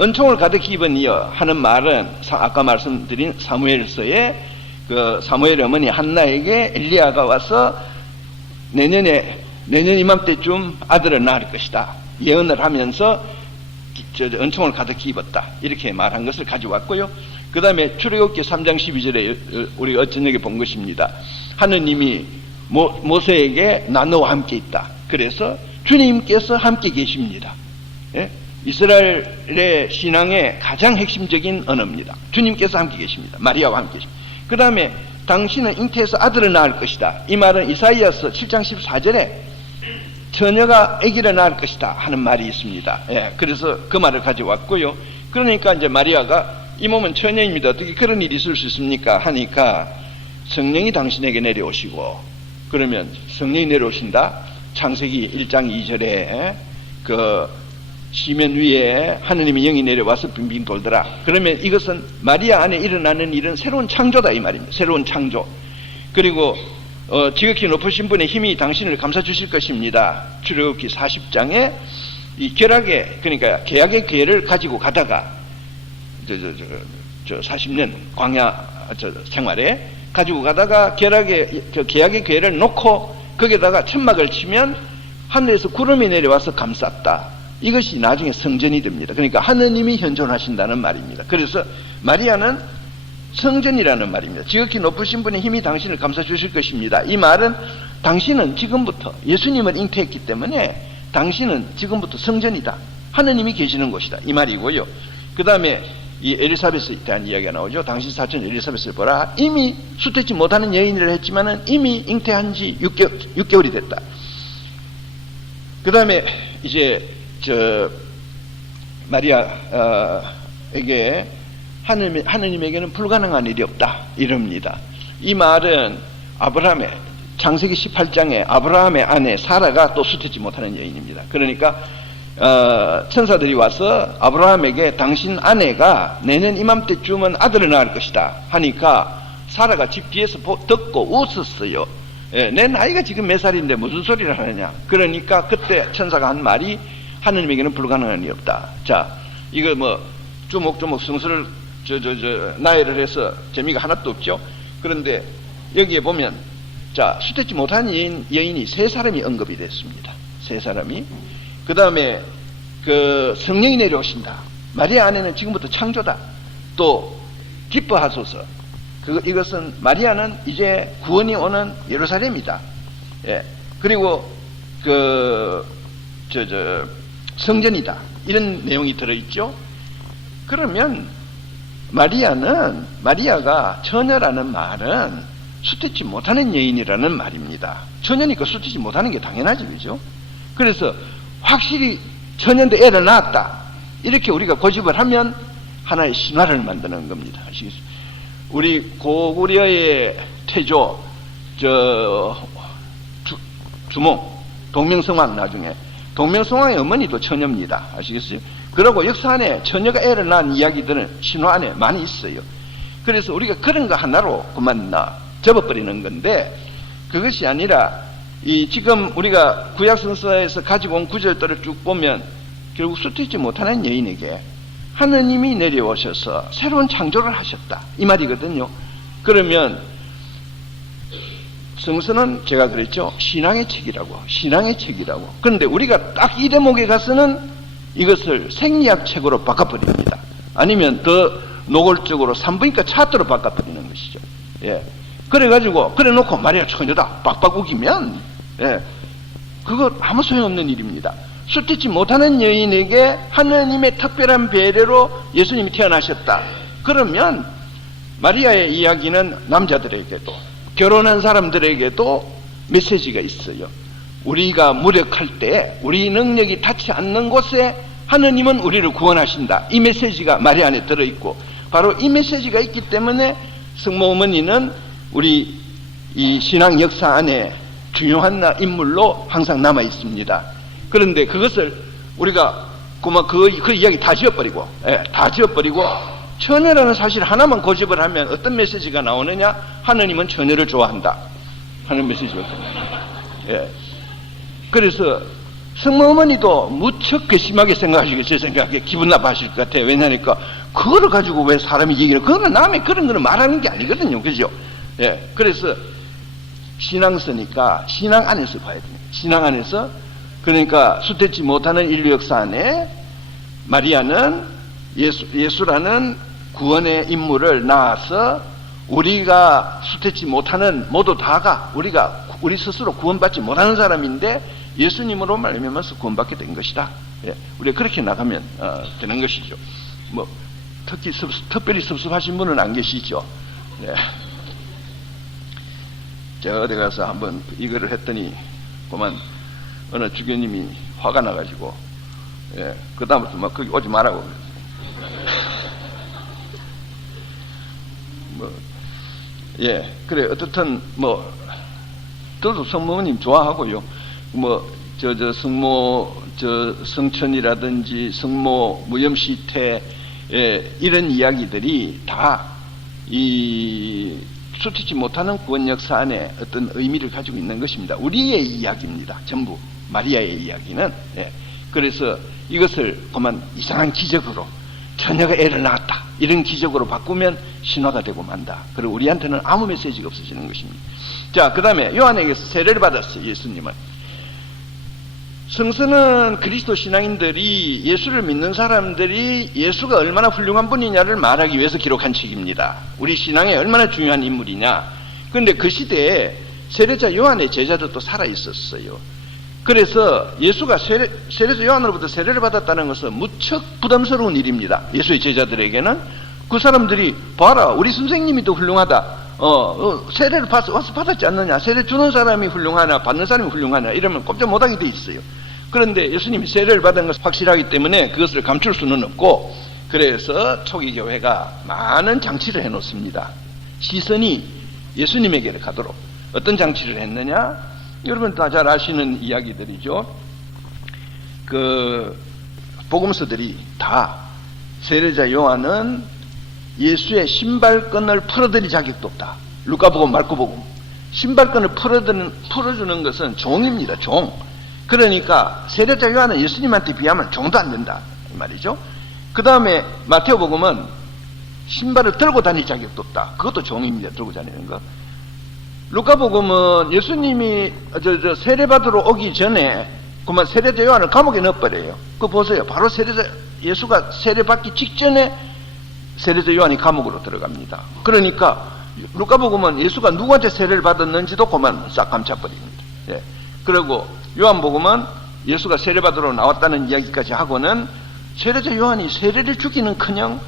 은총을 가득히 입은이여 하는 말은 아까 말씀드린 사무엘서에 그 사무엘의 어머니 한나에게 엘리야가 와서 내년 이맘때쯤 아들을 낳을 것이다 예언을 하면서 은총을 가득히 입었다 이렇게 말한 것을 가져왔고요. 그 다음에 출애굽기 3장 12절에 우리가 어쩌녁에 본 것입니다. 하느님이 모세에게 나 너와 함께 있다. 그래서 주님께서 함께 계십니다. 예? 이스라엘의 신앙의 가장 핵심적인 언어입니다. 주님께서 함께 계십니다. 마리아와 함께 계십니다. 그 다음에 당신은 잉태해서 아들을 낳을 것이다. 이 말은 이사이아서 7장 14절에 처녀가 아기를 낳을 것이다 하는 말이 있습니다. 예, 그래서 그 말을 가져왔고요. 그러니까 이제 마리아가 이 몸은 처녀입니다. 어떻게 그런 일이 있을 수 있습니까? 하니까 성령이 당신에게 내려오시고 그러면 성령이 내려오신다. 창세기 1장 2절에 그 시면 위에 하느님의 영이 내려와서 빙빙 돌더라. 그러면 이것은 마리아 안에 일어나는 일은 새로운 창조다 이 말입니다. 새로운 창조. 그리고 지극히 높으신 분의 힘이 당신을 감싸 주실 것입니다. 출애굽기 40장에 이 결학의 그러니까 계약의 기회를 가지고 가다가 40년 광야 생활에 가지고 가다가 계약의 기회를 놓고 거기에다가 천막을 치면 하늘에서 구름이 내려와서 감쌌다. 이것이 나중에 성전이 됩니다. 그러니까 하느님이 현존하신다는 말입니다. 그래서 마리아는 성전이라는 말입니다. 지극히 높으신 분의 힘이 당신을 감싸 주실 것입니다. 이 말은 당신은 지금부터 예수님을 잉태했기 때문에 당신은 지금부터 성전이다. 하느님이 계시는 곳이다. 이 말이고요. 그 다음에 이 엘리사벳에 대한 이야기가 나오죠. 당신 사촌 엘리사벳을 보라. 이미 수태지 못하는 여인이라 했지만은 이미 잉태한 지 6개월이 됐다. 그 다음에 이제 마리아에게 하느님에게는 불가능한 일이 없다 이럽니다. 이 말은 아브라함의 창세기 18장에 아브라함의 아내 사라가 또 수태지 못하는 여인입니다. 그러니까 천사들이 와서 아브라함에게 당신 아내가 내년 이맘때쯤은 아들을 낳을 것이다 하니까 사라가 집 뒤에서 듣고 웃었어요. 예, 내 나이가 지금 몇 살인데 무슨 소리를 하느냐. 그러니까 그때 천사가 한 말이 하느님에게는 불가능한 일이 없다. 자, 이거 뭐 주목주목 성수를 나열을 해서 재미가 하나도 없죠. 그런데 여기에 보면 자, 수태지 못한 여인이 세 사람이 언급이 됐습니다. 세 사람이. 그 다음에 그 성령이 내려오신다. 마리아 안에는 지금부터 창조다. 또 기뻐하소서. 이것은 마리아는 이제 구원이 오는 예루살렘이다. 예. 그리고 성전이다. 이런 내용이 들어있죠. 그러면 마리아가 처녀라는 말은 수태지 못하는 여인이라는 말입니다. 처녀니까 수태지 못하는 게 당연하지, 그죠? 그래서 확실히 처녀인데 애를 낳았다. 이렇게 우리가 고집을 하면 하나의 신화를 만드는 겁니다. 아시겠어요? 우리 고구려의 태조, 주몽, 동명성왕 나중에. 동명성왕의 어머니도 처녀입니다. 아시겠어요? 그러고 역사 안에 처녀가 애를 낳은 이야기들은 신화 안에 많이 있어요. 그래서 우리가 그런 거 하나로 그만 접어버리는 건데, 그것이 아니라 지금 우리가 구약성서에서 가지고 온 구절들을 쭉 보면 결국 수태지 못하는 여인에게 하느님이 내려오셔서 새로운 창조를 하셨다. 이 말이거든요. 그러면 성서는 제가 그랬죠. 신앙의 책이라고. 그런데 우리가 딱 이 대목에 가서는 이것을 생리학 책으로 바꿔버립니다. 아니면 더 노골적으로 산부인과 차트로 바꿔버리는 것이죠. 예. 그래가지고 그래 놓고 마리아 처녀다 빡빡 우기면 그거 아무 소용없는 일입니다. 수태지 못하는 여인에게 하느님의 특별한 배려로 예수님이 태어나셨다. 그러면 마리아의 이야기는 남자들에게도 결혼한 사람들에게도 메시지가 있어요. 우리가 무력할 때 우리 능력이 닿지 않는 곳에 하느님은 우리를 구원하신다. 이 메시지가 마리아 안에 들어있고 바로 이 메시지가 있기 때문에 성모 어머니는 우리 이 신앙 역사 안에 중요한 인물로 항상 남아 있습니다. 그런데 그것을 우리가 그 이야기 다 지워버리고, 처녀라는 사실 하나만 고집을 하면 어떤 메시지가 나오느냐? 하느님은 처녀를 좋아한다 하는 메시지거든요. 예. 그래서 성모 어머니도 무척 괘씸하게 생각하시고 제 생각에 기분 나빠하실 것 같아요. 왜냐하니까 그거를 가지고 왜 사람이 얘기를, 그거는 남의 그런 거는 말하는 게 아니거든요. 그죠? 예. 그래서 신앙서니까 신앙 안에서 봐야 됩니다. 신앙 안에서, 그러니까 수태치 못하는 인류 역사 안에 마리아는 예수라는 구원의 인물을 낳아서 우리가 수태치 못하는 모두 다가 우리 스스로 구원받지 못하는 사람인데 예수님으로 말미암아서 구원받게 된 것이다. 예, 우리가 그렇게 나가면 되는 것이죠. 뭐 특별히 섭섭하신 분은 안 계시죠. 예. 제가 어디 가서 한번 이거를 했더니 그만 어느 주교님이 화가 나가지고, 예, 그 다음부터 막 거기 오지 말라고. 예, 그래, 어떻든, 저도 성모님 좋아하고요. 성천이라든지 성모 무염시태, 예, 이런 이야기들이 다 수치지 못하는 구원 역사 안에 어떤 의미를 가지고 있는 것입니다. 우리의 이야기입니다. 전부. 마리아의 이야기는. 예. 그래서 이것을 그만 이상한 기적으로 처녀가 애를 낳았다, 이런 기적으로 바꾸면 신화가 되고 만다. 그리고 우리한테는 아무 메시지가 없어지는 것입니다. 자, 그 다음에 요한에게서 세례를 받았어요. 예수님은. 성서는 그리스도 신앙인들이, 예수를 믿는 사람들이 예수가 얼마나 훌륭한 분이냐를 말하기 위해서 기록한 책입니다. 우리 신앙에 얼마나 중요한 인물이냐. 그런데 그 시대에 세례자 요한의 제자들도 살아 있었어요. 그래서 예수가 세례자 요한으로부터 세례를 받았다는 것은 무척 부담스러운 일입니다. 예수의 제자들에게는. 그 사람들이 봐라, 우리 선생님이 더 훌륭하다. 세례를 와서 받았지 않느냐. 세례 주는 사람이 훌륭하냐, 받는 사람이 훌륭하냐, 이러면 꼼짝 못하게 돼 있어요. 그런데 예수님이 세례를 받은 것은 확실하기 때문에 그것을 감출 수는 없고, 그래서 초기 교회가 많은 장치를 해놓습니다. 시선이 예수님에게 가도록. 어떤 장치를 했느냐? 여러분 다 잘 아시는 이야기들이죠. 그 복음서들이 다 세례자 요한은 예수의 신발끈을 풀어드릴 자격도 없다. 루카복음, 마르코복음. 신발끈을 풀어주는 것은 종입니다. 종. 그러니까 세례자 요한은 예수님한테 비하면 종도 안 된다, 이 말이죠. 그 다음에 마태오복음은 신발을 들고 다닐 자격도 없다. 그것도 종입니다. 들고 다니는 거. 루카복음은 예수님이 세례받으러 오기 전에 그만 세례자 요한을 감옥에 넣어버려요. 그거 보세요. 바로 예수가 세례받기 직전에 세례자 요한이 감옥으로 들어갑니다. 그러니까 루카복음은 예수가 누구한테 세례를 받았는지도 그만 싹 감춰버립니다. 예. 그리고 요한복음은 예수가 세례받으러 나왔다는 이야기까지 하고는 세례자 요한이 세례를 주기는커녕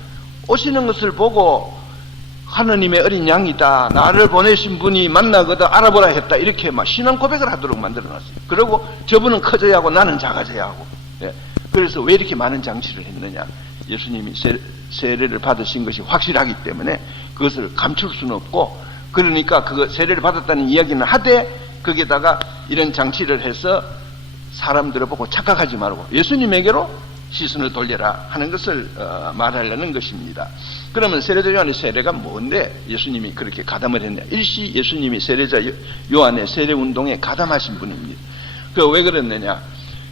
오시는 것을 보고 하느님의 어린 양이다, 나를 보내신 분이 만나거든 알아보라 했다, 이렇게 막 신앙 고백을 하도록 만들어놨어요. 그리고 저분은 커져야 하고 나는 작아져야 하고. 예. 그래서 왜 이렇게 많은 장치를 했느냐? 예수님이 세례를 받으신 것이 확실하기 때문에 그것을 감출 수는 없고, 그러니까 그 세례를 받았다는 이야기는 하되 거기에다가 이런 장치를 해서 사람들을 보고 착각하지 말고 예수님에게로 시선을 돌려라 하는 것을 말하려는 것입니다. 그러면 세례자 요한의 세례가 뭔데 예수님이 그렇게 가담을 했냐? 일시 예수님이 세례자 요한의 세례 운동에 가담하신 분입니다. 그 왜 그랬느냐?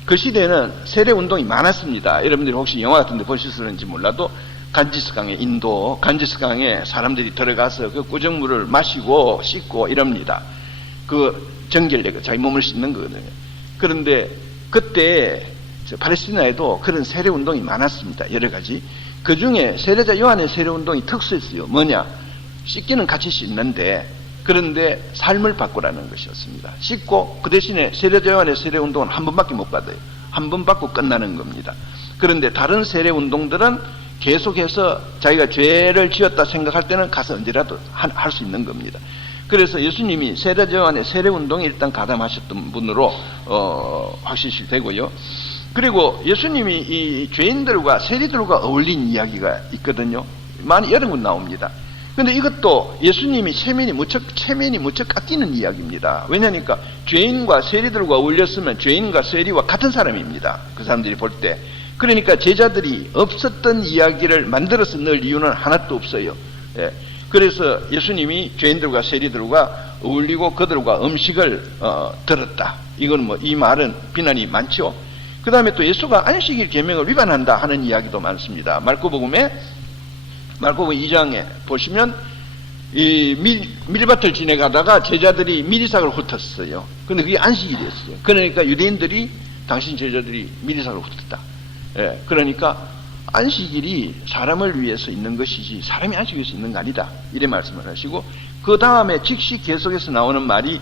그 시대에는 세례 운동이 많았습니다. 여러분들이 혹시 영화 같은 데 보셨을지 몰라도 간지스강에, 인도 간지스강에 사람들이 들어가서 그 구정물을 마시고 씻고 이럽니다. 그 정결례가 자기 몸을 씻는 거거든요. 그런데 그때 팔레스티나에도 그런 세례 운동이 많았습니다. 여러 가지. 그 중에 세례자 요한의 세례 운동이 특수했어요. 뭐냐? 씻기는 같이 씻는데, 그런데 삶을 바꾸라는 것이었습니다. 씻고 그 대신에 세례자 요한의 세례 운동은 한 번밖에 못 받아요. 한 번 받고 끝나는 겁니다. 그런데 다른 세례 운동들은 계속해서 자기가 죄를 지었다 생각할 때는 가서 언제라도 할 수 있는 겁니다. 그래서 예수님이 세례자 요한의 세례 운동에 일단 가담하셨던 분으로 확실시 되고요. 그리고 예수님이 이 죄인들과 세리들과 어울린 이야기가 있거든요. 많이 여러 군 나옵니다. 그런데 이것도 예수님이 체면이 무척 깎이는 이야기입니다. 왜냐니까 죄인과 세리들과 어울렸으면 죄인과 세리와 같은 사람입니다. 그 사람들이 볼 때. 그러니까 제자들이 없었던 이야기를 만들어서 넣을 이유는 하나도 없어요. 예. 그래서 예수님이 죄인들과 세리들과 어울리고 그들과 음식을 들었다. 이건 뭐 이 말은 비난이 많죠. 그 다음에 또 예수가 안식일 계명을 위반한다 하는 이야기도 많습니다. 마르코복음 2장에 보시면 이 밀밭을 지내가다가 제자들이 밀이삭을 훑었어요. 근데 그게 안식일이었어요. 그러니까 유대인들이 당신 제자들이 밀이삭을 훑었다. 예, 그러니까 안식일이 사람을 위해서 있는 것이지 사람이 안식일 위해서 있는 거 아니다. 이래 말씀을 하시고, 그 다음에 즉시 계속해서 나오는 말이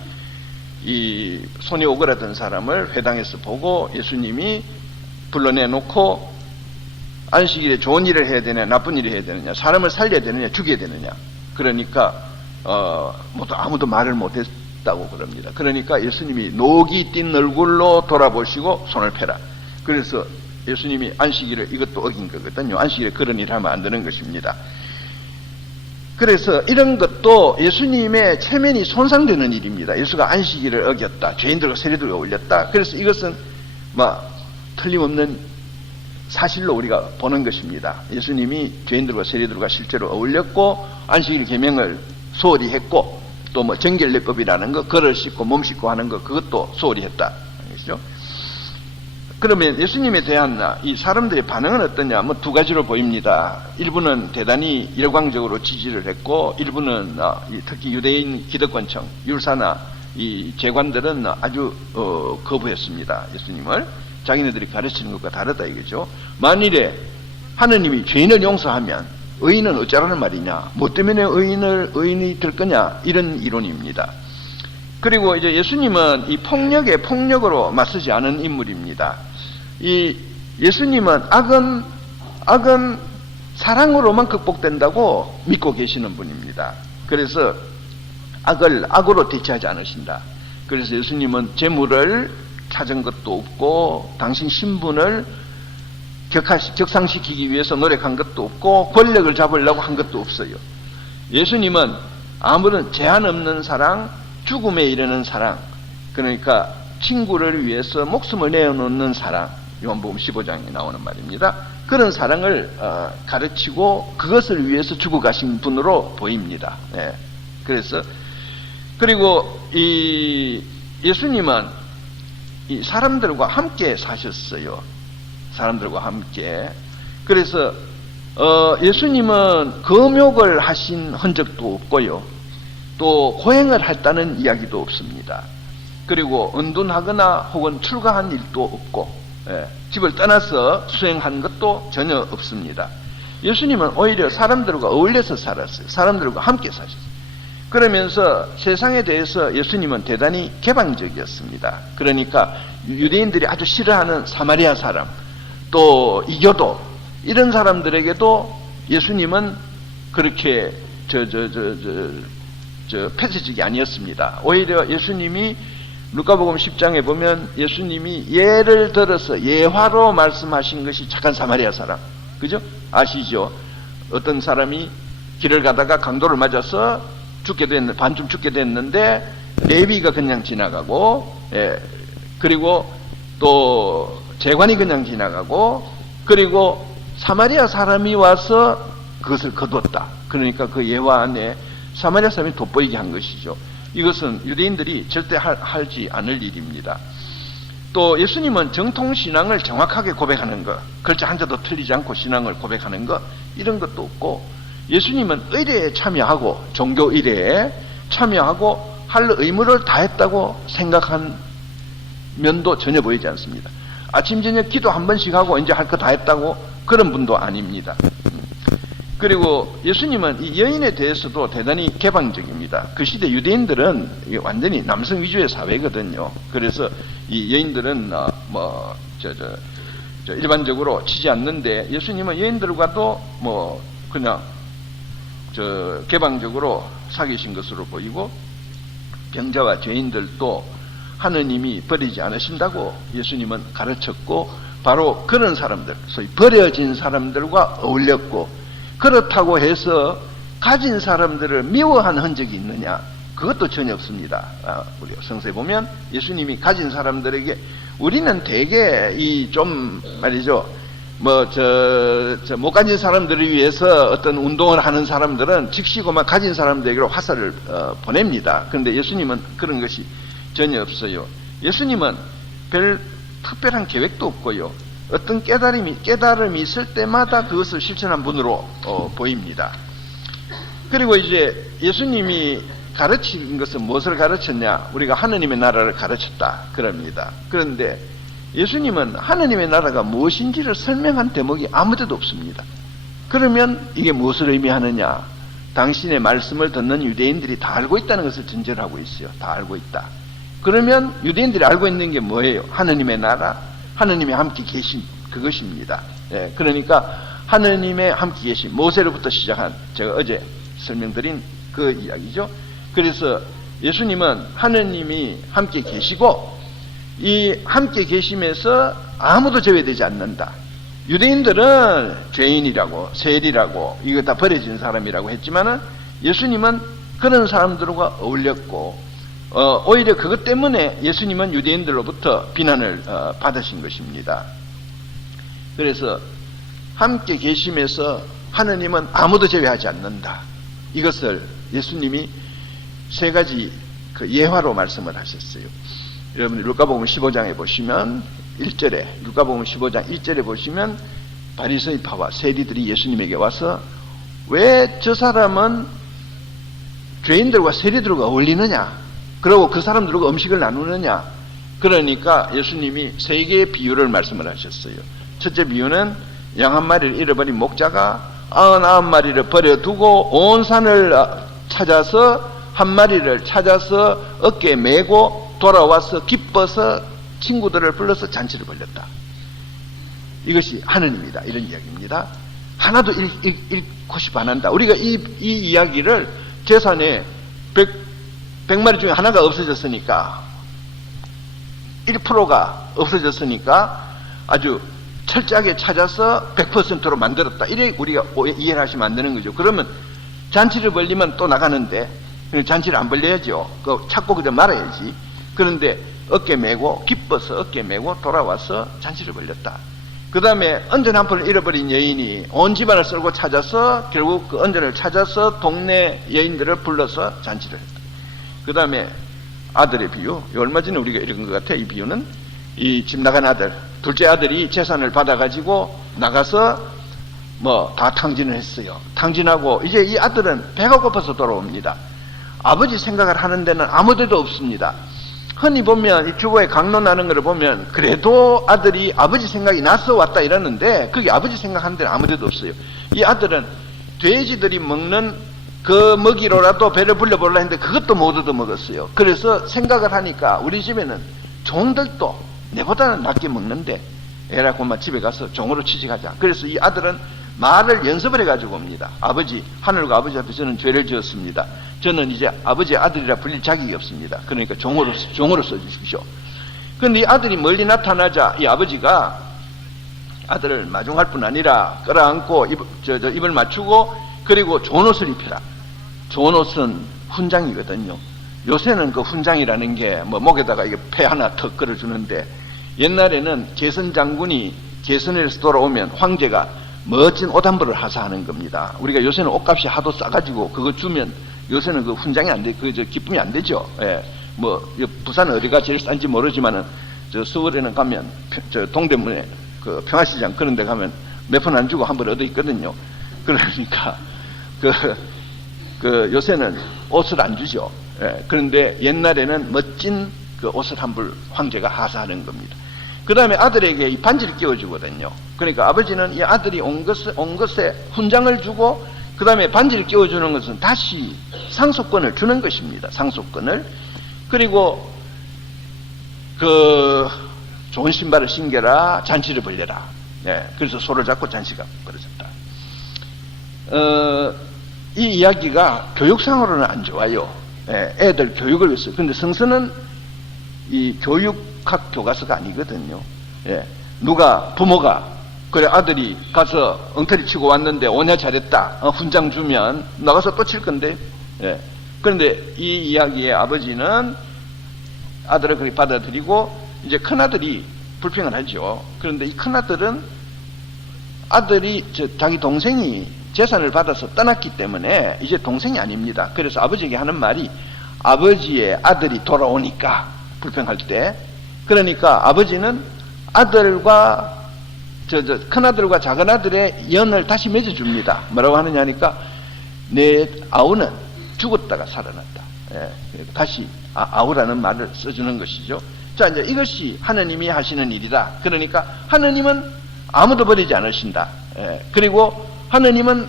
이 손이 오그라든 사람을 회당에서 보고 예수님이 불러내놓고 안식일에 좋은 일을 해야 되느냐 나쁜 일을 해야 되느냐, 사람을 살려야 되느냐 죽여야 되느냐, 그러니까 모두 아무도 말을 못했다고 그럽니다. 그러니까 예수님이 녹이 띈 얼굴로 돌아보시고 손을 펴라. 그래서 예수님이 안식일을 이것도 어긴 거거든요. 안식일에 그런 일을 하면 안 되는 것입니다. 그래서 이런 것도 예수님의 체면이 손상되는 일입니다. 예수가 안식일을 어겼다, 죄인들과 세리들과 어울렸다. 그래서 이것은 틀림없는 사실로 우리가 보는 것입니다. 예수님이 죄인들과 세리들과 실제로 어울렸고 안식일 계명을 소홀히 했고, 또 뭐 정결례법이라는 거, 걸을 씻고 몸 씻고 하는 거, 그것도 소홀히 했다. 그렇죠? 그러면 예수님에 대한 이 사람들의 반응은 어떠냐? 뭐 두 가지로 보입니다. 일부는 대단히 열광적으로 지지를 했고, 일부는 특히 유대인 기득권층, 율사나 이 재관들은 아주 거부했습니다. 예수님을 자기네들이 가르치는 것과 다르다 이거죠. 만일에 하느님이 죄인을 용서하면 의인은 어쩌라는 말이냐? 뭐 때문에 의인이 될 거냐? 이런 이론입니다. 그리고 이제 예수님은 이 폭력에 폭력으로 맞서지 않은 인물입니다. 이 예수님은 악은 사랑으로만 극복된다고 믿고 계시는 분입니다. 그래서 악을 악으로 대체하지 않으신다. 그래서 예수님은 재물을 찾은 것도 없고, 당신 신분을 격상시키기 위해서 노력한 것도 없고, 권력을 잡으려고 한 것도 없어요. 예수님은 아무런 제한 없는 사랑, 죽음에 이르는 사랑, 그러니까 친구를 위해서 목숨을 내어놓는 사랑, 요한복음 15장에 나오는 말입니다. 그런 사랑을 가르치고 그것을 위해서 죽어가신 분으로 보입니다. 네. 그리고 이 예수님은 이 사람들과 함께 사셨어요. 사람들과 함께. 그래서 예수님은 금욕을 하신 흔적도 없고요. 또 고행을 했다는 이야기도 없습니다. 그리고 은둔하거나 혹은 출가한 일도 없고, 집을 떠나서 수행한 것도 전혀 없습니다. 예수님은 오히려 사람들과 어울려서 살았어요. 사람들과 함께 사셨어요. 그러면서 세상에 대해서 예수님은 대단히 개방적이었습니다. 그러니까 유대인들이 아주 싫어하는 사마리아 사람, 또 이교도, 이런 사람들에게도 예수님은 그렇게 폐쇄적이 아니었습니다. 오히려 예수님이 루카복음 10장에 보면 예수님이 예를 들어서 예화로 말씀하신 것이 착한 사마리아 사람, 그죠? 아시죠? 어떤 사람이 길을 가다가 강도를 맞아서 반쯤 죽게 됐는데 레위가 그냥 지나가고, 그리고 또 재관이 그냥 지나가고, 그리고 사마리아 사람이 와서 그것을 거두었다. 그러니까 그 예화 안에 사마리아 사람이 돋보이게 한 것이죠. 이것은 유대인들이 절대 하지 않을 일입니다. 또 예수님은 정통신앙을 정확하게 고백하는 것, 글자 한자도 틀리지 않고 신앙을 고백하는 것, 이런 것도 없고, 예수님은 의례에 참여하고 종교 의례에 참여하고 할 의무를 다했다고 생각한 면도 전혀 보이지 않습니다. 아침 저녁 기도 한 번씩 하고 이제 할 거 다 했다고 그런 분도 아닙니다. 그리고 예수님은 이 여인에 대해서도 대단히 개방적입니다. 그 시대 유대인들은 완전히 남성 위주의 사회거든요. 그래서 이 여인들은 일반적으로 치지 않는데, 예수님은 여인들과도 그냥 개방적으로 사귀신 것으로 보이고, 병자와 죄인들도 하느님이 버리지 않으신다고 예수님은 가르쳤고, 바로 그런 사람들, 소위 버려진 사람들과 어울렸고, 그렇다고 해서 가진 사람들을 미워한 흔적이 있느냐? 그것도 전혀 없습니다. 우리 성서에 보면 예수님이 가진 사람들에게, 우리는 대개 못 가진 사람들을 위해서 어떤 운동을 하는 사람들은 즉시고만 가진 사람들에게로 화살을 보냅니다. 그런데 예수님은 그런 것이 전혀 없어요. 예수님은 별 특별한 계획도 없고요. 어떤 깨달음이 있을 때마다 그것을 실천한 분으로 보입니다. 그리고 이제 예수님이 가르친 것은 무엇을 가르쳤냐? 우리가 하느님의 나라를 가르쳤다. 그럽니다. 그런데 예수님은 하느님의 나라가 무엇인지를 설명한 대목이 아무데도 없습니다. 그러면 이게 무엇을 의미하느냐? 당신의 말씀을 듣는 유대인들이 다 알고 있다는 것을 전제하고 있어요. 다 알고 있다. 그러면 유대인들이 알고 있는 게 뭐예요? 하느님의 나라, 하느님이 함께 계신 그것입니다. 예, 그러니까 하느님의 함께 계신 모세로부터 시작한 제가 어제 설명드린 그 이야기죠. 그래서 예수님은 하느님이 함께 계시고 이 함께 계심에서 아무도 제외되지 않는다. 유대인들은 죄인이라고 세리라고 이거 다 버려진 사람이라고 했지만은 예수님은 그런 사람들과 어울렸고 오히려 그것 때문에 예수님은 유대인들로부터 비난을 받으신 것입니다. 그래서 함께 계심에서 하느님은 아무도 제외하지 않는다. 이것을 예수님이 세 가지 그 예화로 말씀을 하셨어요. 여러분 루카복음 15장에 보시면 1절에 루카복음 15장 1절에 보시면 바리새파와 세리들이 예수님에게 와서 왜 저 사람은 죄인들과 세리들과 어울리느냐? 그리고 그 사람들과 음식을 나누느냐? 그러니까 예수님이 세 개의 비유를 말씀을 하셨어요. 첫째 비유는 양 한 마리를 잃어버린 목자가 99마리를 버려두고 온 산을 찾아서 한 마리를 찾아서 어깨에 메고 돌아와서 기뻐서 친구들을 불러서 잔치를 벌였다. 이것이 하느님이다. 이런 이야기입니다. 하나도 잃고 싶어 안 한다. 우리가 이 이야기를 재산에 100마리 중에 하나가 없어졌으니까 1%가 없어졌으니까 아주 철저하게 찾아서 100%로 만들었다. 이래 우리가 이해를 하시면 안 되는 거죠. 그러면 잔치를 벌리면 또 나가는데 잔치를 안 벌려야죠. 찾고 그저 말아야지. 그런데 어깨 메고 기뻐서 어깨 메고 돌아와서 잔치를 벌렸다. 그 다음에 은전 한 푼을 잃어버린 여인이 온 집안을 쓸고 찾아서 결국 그 은전을 찾아서 동네 여인들을 불러서 잔치를 했다. 그 다음에 아들의 비유. 얼마 전에 우리가 읽은 것 같아. 이 비유는 이 집 나간 아들, 둘째 아들이 재산을 받아가지고 나가서 다 탕진을 했어요. 탕진하고 이제 이 아들은 배가 고파서 돌아옵니다. 아버지 생각을 하는 데는 아무 데도 없습니다. 흔히 보면 이 주보에 강론하는 것을 보면 그래도 아들이 아버지 생각이 나서 왔다 이러는데 그게 아버지 생각하는 데는 아무 데도 없어요. 이 아들은 돼지들이 먹는 그 먹이로라도 배를 불려보려고 했는데 그것도 못 얻어먹었어요. 그래서 생각을 하니까 우리 집에는 종들도 내보다는 낫게 먹는데 애라고만 집에 가서 종으로 취직하자. 그래서 이 아들은 말을 연습을 해가지고 옵니다. 아버지, 하늘과 아버지 앞에 저는 죄를 지었습니다. 저는 이제 아버지의 아들이라 불릴 자격이 없습니다. 그러니까 종으로 써주십시오. 그런데 이 아들이 멀리 나타나자 이 아버지가 아들을 마중할 뿐 아니라 끌어안고 입을 맞추고 그리고 좋은 옷을 입혀라. 좋은 옷은 훈장이거든요. 요새는 그 훈장이라는 게 목에다가 이게 폐 하나 턱 걸어주는데 옛날에는 개선 장군이 개선에서 돌아오면 황제가 멋진 옷 한 벌을 하사하는 겁니다. 우리가 요새는 옷값이 하도 싸가지고 그거 주면 요새는 그 훈장이 안 돼, 기쁨이 안 되죠. 예. 부산 어디가 제일 싼지 모르지만은 서울에는 가면 동대문에 그 평화시장 그런 데 가면 몇 푼 안 주고 한 벌 얻어 있거든요. 그러니까 요새는 옷을 안 주죠. 예. 그런데 옛날에는 멋진 그 옷을 한 벌 황제가 하사하는 겁니다. 그 다음에 아들에게 이 반지를 끼워주거든요. 그러니까 아버지는 이 아들이 온 것에 훈장을 주고 그 다음에 반지를 끼워주는 것은 다시 상속권을 주는 것입니다. 상속권을. 그리고 좋은 신발을 신겨라, 잔치를 벌려라. 예, 그래서 소를 잡고 잔치가 벌어졌다. 이 이야기가 교육상으로는 안 좋아요. 예, 애들 교육을 위해서. 근데 성서는 이 교육학 교과서가 아니거든요. 예, 부모가 그래 아들이 가서 엉터리 치고 왔는데 오냐 잘했다. 훈장 주면 나가서 또 칠 건데. 예. 그런데 이 이야기의 아버지는 아들을 그렇게 받아들이고 이제 큰아들이 불평을 하죠. 그런데 이 큰아들은 아들이 자기 동생이 재산을 받아서 떠났기 때문에 이제 동생이 아닙니다. 그래서 아버지에게 하는 말이 아버지의 아들이 돌아오니까 불평할 때 그러니까 아버지는 아들과 큰아들과 작은아들의 연을 다시 맺어줍니다. 뭐라고 하느냐 하니까 내 아우는 죽었다가 살아났다. 예, 다시 아우라는 말을 써주는 것이죠. 자, 이제 이것이 하느님이 하시는 일이다. 그러니까 하느님은 아무도 버리지 않으신다. 예, 그리고 하느님은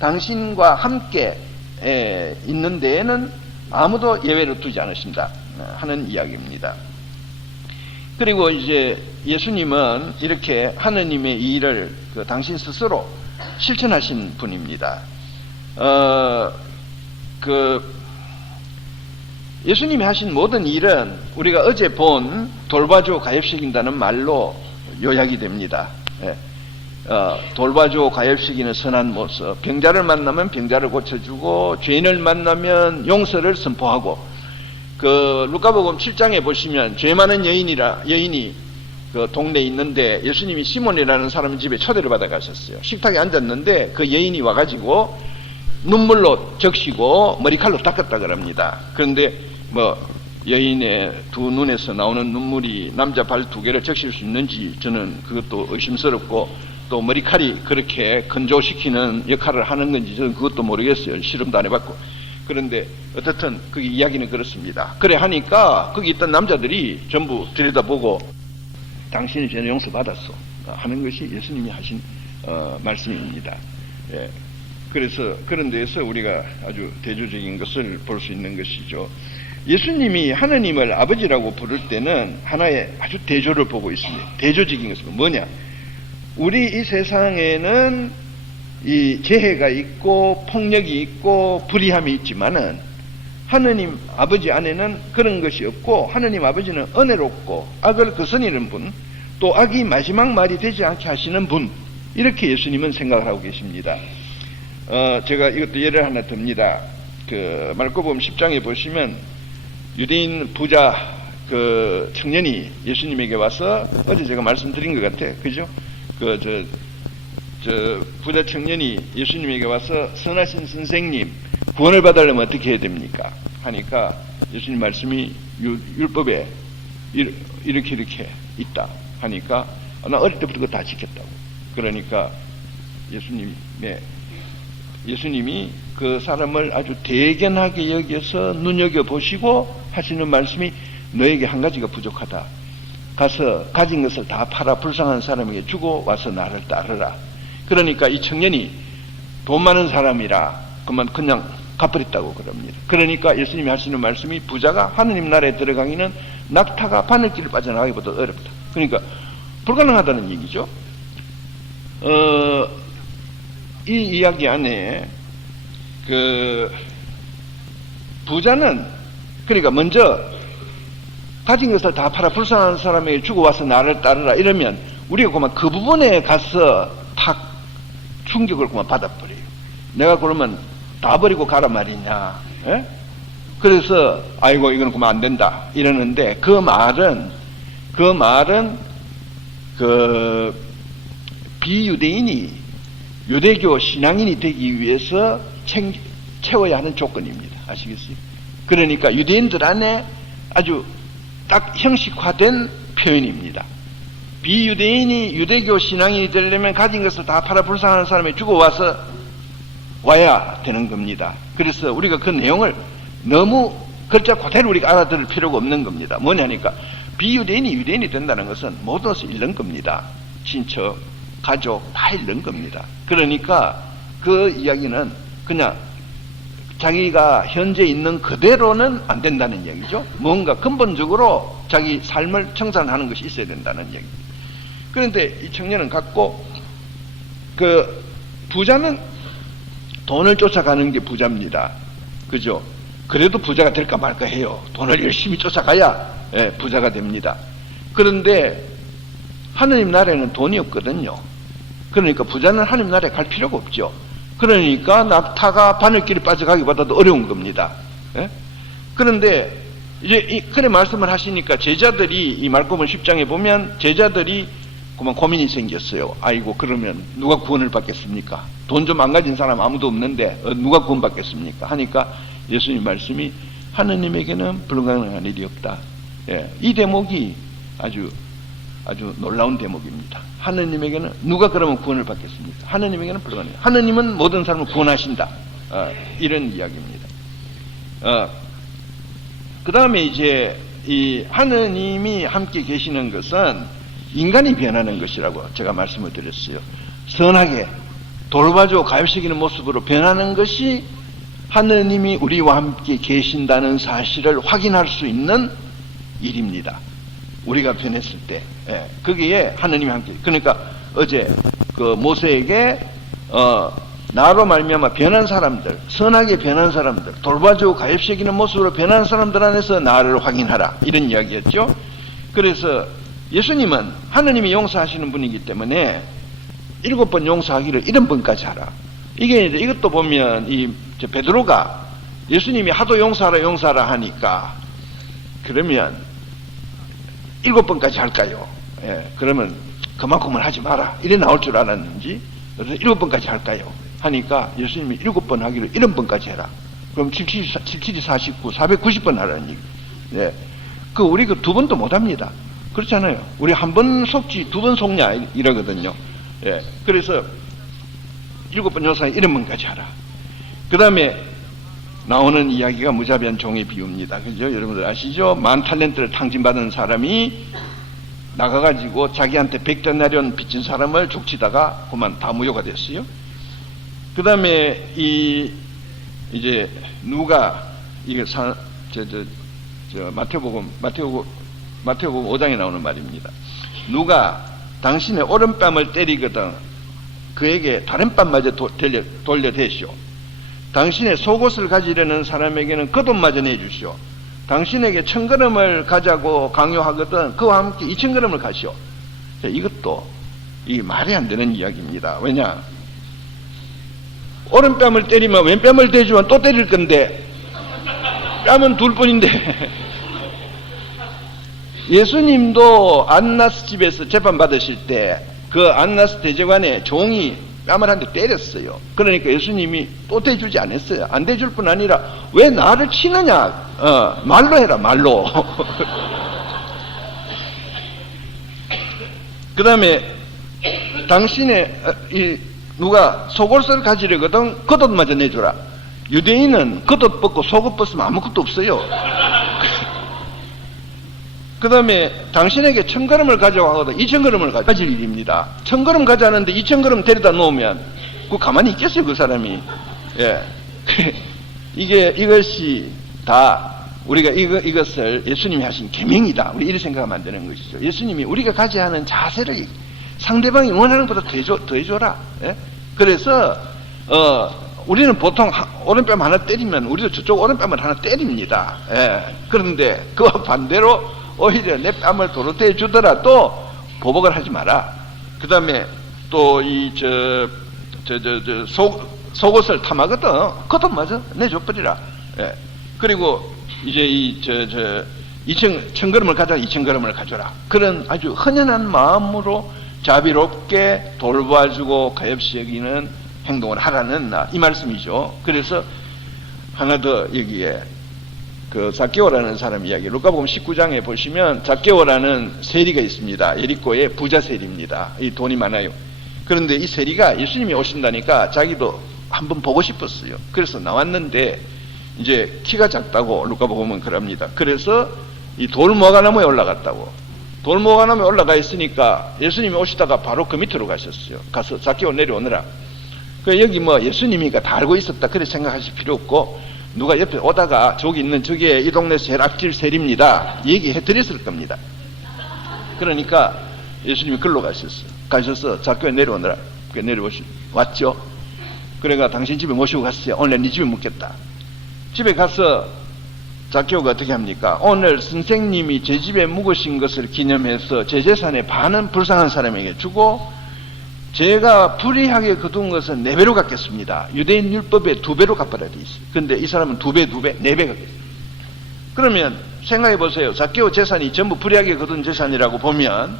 당신과 함께 있는 데에는 아무도 예외를 두지 않으신다 하는 이야기입니다. 그리고 이제 예수님은 이렇게 하느님의 이 일을 당신 스스로 실천하신 분입니다. 예수님이 하신 모든 일은 우리가 어제 본 돌봐주고 가엾시킨다는 말로 요약이 됩니다. 돌봐주고 가엾시키는 선한 모습, 병자를 만나면 병자를 고쳐주고 죄인을 만나면 용서를 선포하고 루카복음 7장에 보시면 죄 많은 여인이 그 동네에 있는데 예수님이 시몬이라는 사람 집에 초대를 받아 가셨어요. 식탁에 앉았는데 그 여인이 와가지고 눈물로 적시고 머리칼로 닦았다 그럽니다. 그런데 여인의 두 눈에서 나오는 눈물이 남자 발 두 개를 적실 수 있는지 저는 그것도 의심스럽고 또 머리칼이 그렇게 건조시키는 역할을 하는 건지 저는 그것도 모르겠어요. 실험도 안 해봤고. 그런데 어떻든 그 이야기는 그렇습니다. 그래 하니까 거기 있던 남자들이 전부 들여다보고 당신이 죄는 용서받았어 하는 것이 예수님이 하신 말씀입니다. 예. 그래서 그런 데에서 우리가 아주 대조적인 것을 볼 수 있는 것이죠. 예수님이 하느님을 아버지라고 부를 때는 하나의 아주 대조를 보고 있습니다. 대조적인 것은 뭐냐? 우리 이 세상에는 이 재해가 있고 폭력이 있고 불의함이 있지만은 하느님 아버지 안에는 그런 것이 없고 하느님 아버지는 은혜롭고 악을 거스리는 분, 또 악이 마지막 말이 되지 않게 하시는 분, 이렇게 예수님은 생각을 하고 계십니다. 제가 이것도 예를 하나 듭니다. 마르코복음 10장에 보시면 유대인 부자 청년이 예수님에게 와서 어제 제가 말씀드린 것 같아, 그죠? 부자 청년이 예수님에게 와서 선하신 선생님, 구원을 받으려면 어떻게 해야 됩니까? 하니까 예수님 말씀이 율법에 이렇게 있다 하니까 나 어릴 때부터 그거 다 지켰다고. 그러니까 예수님이 그 사람을 아주 대견하게 여겨서 눈여겨보시고 하시는 말씀이 너에게 한 가지가 부족하다. 가서 가진 것을 다 팔아 불쌍한 사람에게 주고 와서 나를 따르라. 그러니까 이 청년이 돈 많은 사람이라 그냥 갚아버렸다고 그럽니다. 그러니까 예수님이 하시는 말씀이 부자가 하느님 나라에 들어가기는 낙타가 바늘길을 빠져나가기보다 어렵다. 그러니까 불가능하다는 얘기죠. 이 이야기 안에 부자는 그러니까 먼저 가진 것을 다 팔아 불쌍한 사람에게 주고 와서 나를 따르라 이러면 우리가 그만 그 부분에 가서 탁 충격을 그만 받아버려요. 내가 그러면 다 버리고 가라 말이냐. 에? 그래서 아이고 이건 그만 안 된다 이러는데 그 말은 비유대인이 유대교 신앙인이 되기 위해서 채워야 하는 조건입니다. 아시겠어요? 그러니까 유대인들 안에 아주 딱 형식화된 표현입니다. 비유대인이 유대교 신앙인이 되려면 가진 것을 다 팔아 불쌍한 사람에 주고 와야 되는 겁니다. 그래서 우리가 그 내용을 너무 글자 그대로 우리가 알아들을 필요가 없는 겁니다. 뭐냐니까 비유대인이 유대인이 된다는 것은 모든 것을 잃는 겁니다. 친척, 가족 다 잃는 겁니다. 그러니까 그 이야기는 그냥 자기가 현재 있는 그대로는 안 된다는 얘기죠. 뭔가 근본적으로 자기 삶을 청산하는 것이 있어야 된다는 얘기입니다. 그런데 이 청년은 갖고 부자는 돈을 쫓아가는 게 부자입니다. 그죠? 그래도 부자가 될까 말까 해요. 돈을 열심히 쫓아가야 부자가 됩니다. 그런데 하느님 나라에는 돈이 없거든요. 그러니까 부자는 하느님 나라에 갈 필요가 없죠. 그러니까 낙타가 바늘길에 빠져가기보다도 어려운 겁니다. 그런데 이제 그래 말씀을 하시니까 제자들이 이 마르코복음 10장에 보면 제자들이 그만 고민이 생겼어요. 아이고, 그러면 누가 구원을 받겠습니까? 돈 좀 안 가진 사람 아무도 없는데 누가 구원 받겠습니까? 하니까 예수님 말씀이 하느님에게는 불가능한 일이 없다. 예, 이 대목이 아주 놀라운 대목입니다. 하느님에게는 누가 그러면 구원을 받겠습니까? 하느님에게는 불가능해요. 하느님은 모든 사람을 구원하신다. 이런 이야기입니다. 그 다음에 이제 이 하느님이 함께 계시는 것은 인간이 변하는 것이라고 제가 말씀을 드렸어요. 선하게 돌봐주고 가입시키는 모습으로 변하는 것이 하느님이 우리와 함께 계신다는 사실을 확인할 수 있는 일입니다. 우리가 변했을 때, 거기에 하느님이 함께. 그러니까 어제 그 모세에게 나로 말미암아 변한 사람들, 선하게 변한 사람들, 돌봐주고 가입시키는 모습으로 변한 사람들 안에서 나를 확인하라, 이런 이야기였죠. 그래서 예수님은 하느님이 용서하시는 분이기 때문에 7번 용서하기를 70번까지 하라. 이것도 보면 베드로가 예수님이 하도 용서하라 하니까 그러면 7번까지 할까요? 그러면 그만큼은 하지 마라, 이래 나올 줄 알았는지 7번까지 할까요? 하니까 예수님이 7번 하기를 70번까지 해라. 그럼 77이 49, 490번 하라는 얘기. 우리 2번도 못 합니다. 그렇잖아요. 우리 한 번 속지 2번 속냐 이러거든요. 그래서 7번 용서하기 70번까지 하라. 그 다음에 나오는 이야기가 무자비한 종의 비유입니다. 그죠? 여러분들 아시죠? 10,000달러를 탕진받은 사람이 나가가지고 자기한테 100데나리온 빚진 사람을 족치다가 그만 다 무효가 됐어요. 그 다음에 이제 누가 이게 마태복음 5장에 나오는 말입니다. 누가 당신의 오른뺨을 때리거든 그에게 다른 뺨마저 돌려대시오. 당신의 속옷을 가지려는 사람에게는 겉옷마저 내주시오. 당신에게 1,000걸음을 가자고 강요하거든 그와 함께 2,000걸음을 가시오. 이것도 이 말이 안 되는 이야기입니다. 왜냐? 오른뺨을 때리면 왼뺨을 대주면 또 때릴 건데 뺨은 둘 뿐인데 예수님도 안나스 집에서 재판 받으실 때 그 안나스 대제관의 종이 뺨을 한 대 때렸어요. 그러니까 예수님이 또 대주지 않았어요. 안 대줄 뿐 아니라 왜 나를 치느냐, 말로 해라, 말로. 그 다음에 당신의 누가 속옷을 가지려거든 겉옷마저 내주라. 유대인은 겉옷 벗고 속옷 벗으면 아무것도 없어요. 그 다음에 당신에게 1,000걸음을 가져가거든 2,000걸음을 가질 일입니다. 1,000걸음 가자는데 2,000걸음 데려다 놓으면 그 가만히 있겠어요, 그 사람이. 이것이 다 우리가 이것을 예수님이 하신 계명이다. 우리 이렇게 생각하면 안 되는 것이죠. 예수님이 우리가 가져야 하는 자세를 상대방이 원하는 것보다 더 해줘라. 그래서 우리는 보통 오른뺨 하나 때리면 우리도 저쪽 오른뺨을 하나 때립니다. 그런데 그와 반대로 오히려 내 뺨을 도로대해 주더라도 보복을 하지 마라. 그 다음에 또 속옷을 탐하거든 겉옷마저 내줘버리라. 그리고 이제 1,000걸음을 가자 2,000걸음을 가져라. 그런 아주 헌연한 마음으로 자비롭게 돌봐주고 가엾이 여기는 행동을 하라는 이 말씀이죠. 그래서 하나 더 여기에 그 zac개오라는 사람 이야기, 루카복음 19장에 보시면 zac개오라는 세리가 있습니다. 예리코의 부자 세리입니다. 이 돈이 많아요. 그런데 이 세리가 예수님이 오신다니까 자기도 한번 보고 싶었어요. 그래서 나왔는데 이제 키가 작다고 루카복음은 그럽니다. 그래서 이 돌모가나무에 올라갔다고. 돌모가나무에 올라가 있으니까 예수님이 오시다가 바로 그 밑으로 가셨어요. 가서 zac개오 내려오느라. 여기 예수님이가 다 알고 있었다 그렇게 생각하실 필요 없고, 누가 옆에 오다가 저기 있는 저게 이 동네에서 제일 앞길 세리입니다 얘기해 드렸을 겁니다. 그러니까 예수님이 글로 가셔서 zac개오에 내려오느라. 왔죠. 그래가 당신 집에 모시고 갔어요. 오늘 네 집에 묵겠다. 집에 가서 zac개오가 어떻게 합니까? 오늘 선생님이 제 집에 묵으신 것을 기념해서 제 재산의 반은 불쌍한 사람에게 주고 제가 불의하게 거둔 것은 4배로 갚겠습니다. 유대인 율법에 2배로 갚아야 돼 있어요. 근데 이 사람은 2배, 4배 갚겠어요. 그러면 생각해 보세요. zac개오 재산이 전부 불의하게 거둔 재산이라고 보면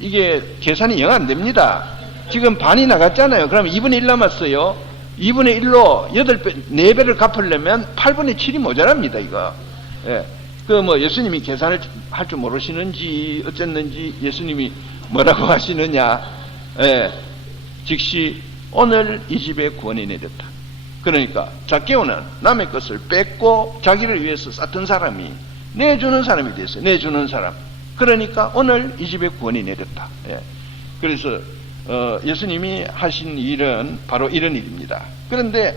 이게 계산이 영 안 됩니다. 지금 반이 나갔잖아요. 그러면 2분의 1 남았어요. 2분의 1로 8배, 4배를 갚으려면 8분의 7이 모자랍니다, 이거. 예. 예수님이 계산을 할 줄 모르시는지, 어쨌는지, 예수님이 뭐라고 하시느냐. 예. 즉시, 오늘 이 집에 구원이 내렸다. 그러니까, zak개오는 남의 것을 뺏고 자기를 위해서 쌌던 사람이 내주는 사람이 됐어요. 내주는 사람. 그러니까, 오늘 이 집에 구원이 내렸다. 예. 그래서, 예수님이 하신 일은 바로 이런 일입니다. 그런데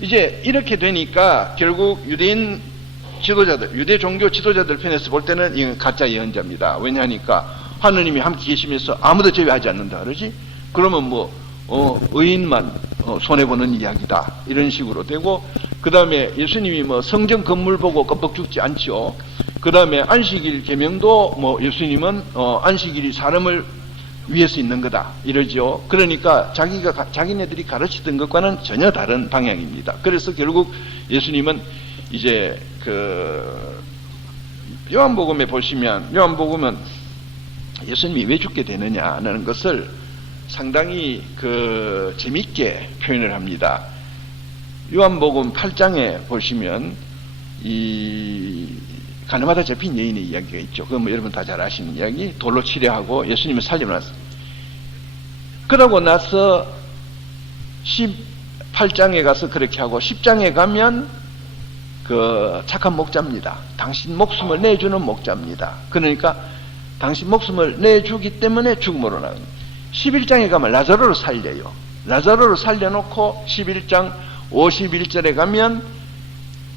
이제 이렇게 되니까 결국 유대인 지도자들, 유대 종교 지도자들 편에서 볼 때는 이건 가짜 예언자입니다. 왜냐하니까 하느님이 함께 계시면서 아무도 제외하지 않는다 그러지? 그러면 의인만 손해보는 이야기다. 이런 식으로 되고, 그 다음에 예수님이 성전 건물 보고 껌뻑 죽지 않죠. 그 다음에 안식일 계명도 예수님은 안식일이 사람을 위에서 있는 거다 이러죠. 그러니까 자기네들이 가르치던 것과는 전혀 다른 방향입니다. 그래서 결국 예수님은 이제 요한복음에 보시면, 요한복음은 예수님이 왜 죽게 되느냐는 것을 상당히 재밌게 표현을 합니다. 요한복음 8장에 보시면 가늠하다 잡힌 여인의 이야기가 있죠. 그건 여러분 다 잘 아시는 이야기. 돌로 치려하고 예수님을 살리고 났어. 그러고 나서 18장에 가서 그렇게 하고 10장에 가면 착한 목자입니다. 당신 목숨을 내주는 목자입니다. 그러니까 당신 목숨을 내주기 때문에 죽음으로 나갑니다. 11장에 가면 라자로를 살려요. 라자로를 살려놓고 11장 51절에 가면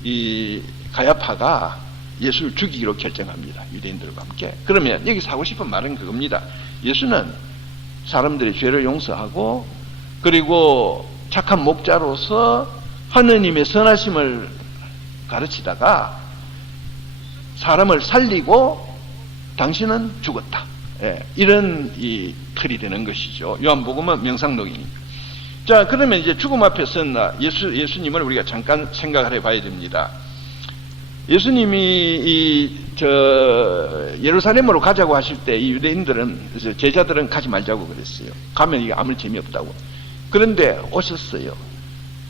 이 가야파가 예수를 죽이기로 결정합니다. 유대인들과 함께. 그러면 여기서 하고 싶은 말은 그겁니다. 예수는 사람들의 죄를 용서하고, 그리고 착한 목자로서 하느님의 선하심을 가르치다가 사람을 살리고 당신은 죽었다. 예, 이런 이 틀이 되는 것이죠. 요한복음은 명상록입니다. 자, 그러면 이제 죽음 앞에 선 예수님을 우리가 잠깐 생각을 해봐야 됩니다. 예수님이 예루살렘으로 가자고 하실 때 이 유대인들은, 제자들은 가지 말자고 그랬어요. 가면 이게 아무 재미없다고. 그런데 오셨어요.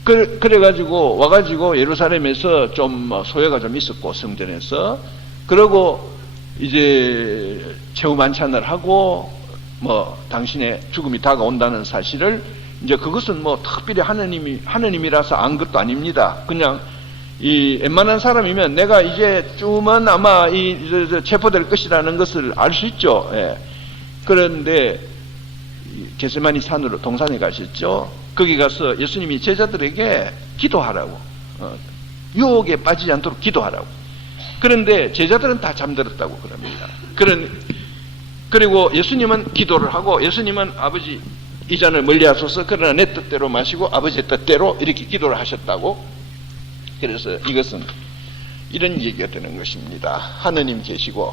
그래가지고 와가지고 예루살렘에서 좀 소요가 좀 있었고, 성전에서. 그러고 이제 최후 만찬을 하고 당신의 죽음이 다가온다는 사실을, 이제 그것은 특별히 하느님이라서 안 것도 아닙니다. 그냥 웬만한 사람이면 내가 이제 쯤은 아마 체포될 것이라는 것을 알 수 있죠. 예. 그런데 겟세마니 산으로 동산에 가셨죠. 거기 가서 예수님이 제자들에게 기도하라고, 유혹에 빠지지 않도록 기도하라고. 그런데 제자들은 다 잠들었다고 그럽니다. 그리고 예수님은 기도를 하고, 예수님은 아버지 이 잔을 멀리 하소서, 그러나 내 뜻대로 마시고 아버지의 뜻대로, 이렇게 기도를 하셨다고. 그래서 이것은 이런 얘기가 되는 것입니다. 하느님 계시고,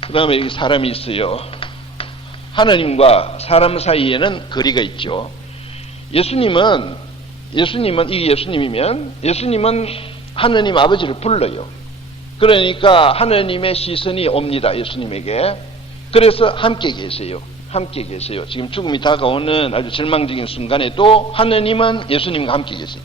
그 다음에 여기 사람이 있어요. 하느님과 사람 사이에는 거리가 있죠. 예수님은 이게 예수님이면, 예수님은 하느님 아버지를 불러요. 그러니까 하느님의 시선이 옵니다. 예수님에게. 그래서 함께 계세요. 함께 계세요. 지금 죽음이 다가오는 아주 절망적인 순간에도 하느님은 예수님과 함께 계세요.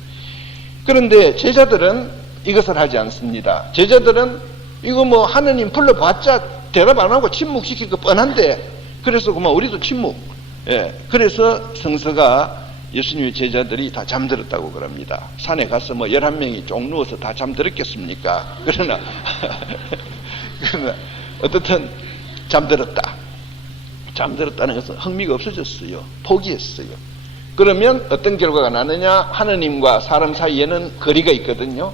그런데 제자들은 이것을 하지 않습니다. 제자들은 이거 하느님 불러봤자 대답 안 하고 침묵시킬 거 뻔한데, 그래서 우리도 침묵. 예. 그래서 성서가 예수님의 제자들이 다 잠들었다고 그럽니다. 산에 가서 11명이 쫑 누워서 다 잠들었겠습니까? 그러나 어떻든 잠들었다는 것은 흥미가 없어졌어요. 포기했어요. 그러면 어떤 결과가 나느냐? 하느님과 사람 사이에는 거리가 있거든요.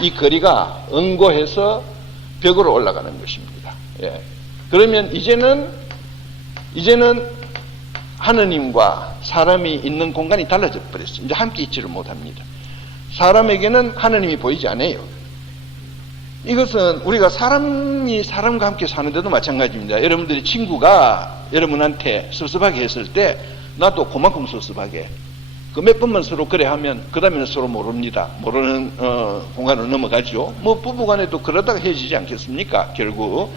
이 거리가 응고해서 벽으로 올라가는 것입니다. 예. 그러면 이제는 하느님과 사람이 있는 공간이 달라져 버렸어요. 이제 함께 있지를 못합니다. 사람에게는 하느님이 보이지 않아요. 이것은 우리가 사람이 사람과 함께 사는데도 마찬가지입니다. 여러분들이 친구가 여러분한테 섭섭하게 했을 때 나도 그만큼 섭섭하게, 몇 번만 서로 그래 하면 그 다음에는 서로 모릅니다. 모르는 공간으로 넘어가죠. 부부간에도 그러다가 헤어지지 않겠습니까? 결국.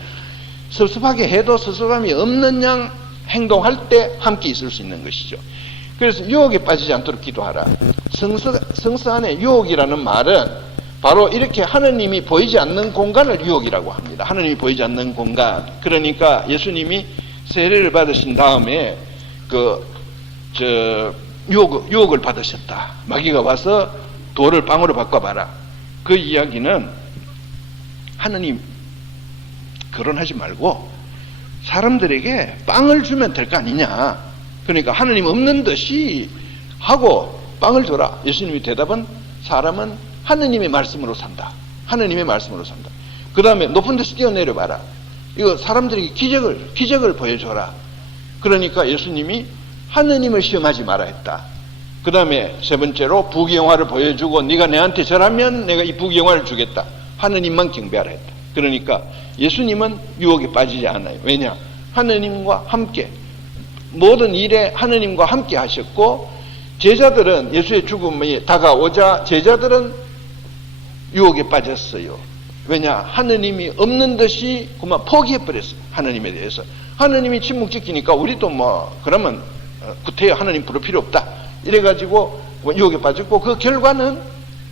섭섭하게 해도 섭섭함이 없는 양 행동할 때 함께 있을 수 있는 것이죠. 그래서 유혹에 빠지지 않도록 기도하라. 성서 안에 유혹이라는 말은 바로 이렇게 하느님이 보이지 않는 공간을 유혹이라고 합니다. 하느님이 보이지 않는 공간. 그러니까 예수님이 세례를 받으신 다음에 유혹을 받으셨다. 마귀가 와서 돌을 빵으로 바꿔봐라. 그 이야기는 하느님 거론하지 말고 사람들에게 빵을 주면 될 거 아니냐. 그러니까 하느님 없는 듯이 하고 빵을 줘라. 예수님의 대답은 사람은 하느님의 말씀으로 산다. 하느님의 말씀으로 산다. 그 다음에 높은 데서 뛰어내려 봐라. 이거 사람들에게 기적을 보여줘라. 그러니까 예수님이 하느님을 시험하지 마라 했다. 그 다음에 세 번째로 부귀영화를 보여주고 네가 내한테 절하면 내가 이 부귀영화를 주겠다. 하느님만 경배하라 했다. 그러니까 예수님은 유혹에 빠지지 않아요. 왜냐? 하느님과 함께 모든 일에 하느님과 함께 하셨고, 제자들은 예수의 죽음이 다가오자 제자들은 유혹에 빠졌어요. 왜냐? 하느님이 없는 듯이 그만 포기해버렸어요. 하느님에 대해서. 하느님이 침묵 지키니까 우리도 그러면 구태여 하느님 부를 필요 없다. 이래가지고 유혹에 빠졌고, 그 결과는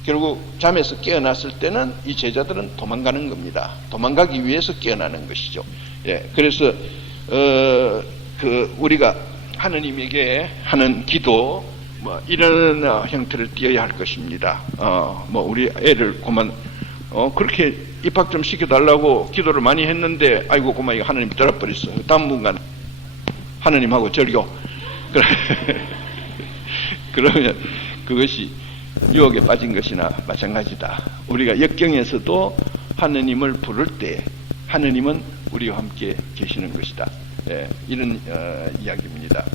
결국 잠에서 깨어났을 때는 이 제자들은 도망가는 겁니다. 도망가기 위해서 깨어나는 것이죠. 예, 그래서 우리가 하느님에게 하는 기도 이런 형태를 띄어야 할 것입니다. 우리 애를 그만 그렇게 입학 좀 시켜달라고 기도를 많이 했는데 아이고 그만 이거 하느님 들어버렸어. 당분간 하느님하고 절교. 그러면 그것이 유혹에 빠진 것이나 마찬가지다. 우리가 역경에서도 하느님을 부를 때 하느님은 우리와 함께 계시는 것이다. 네, 이런 이야기입니다.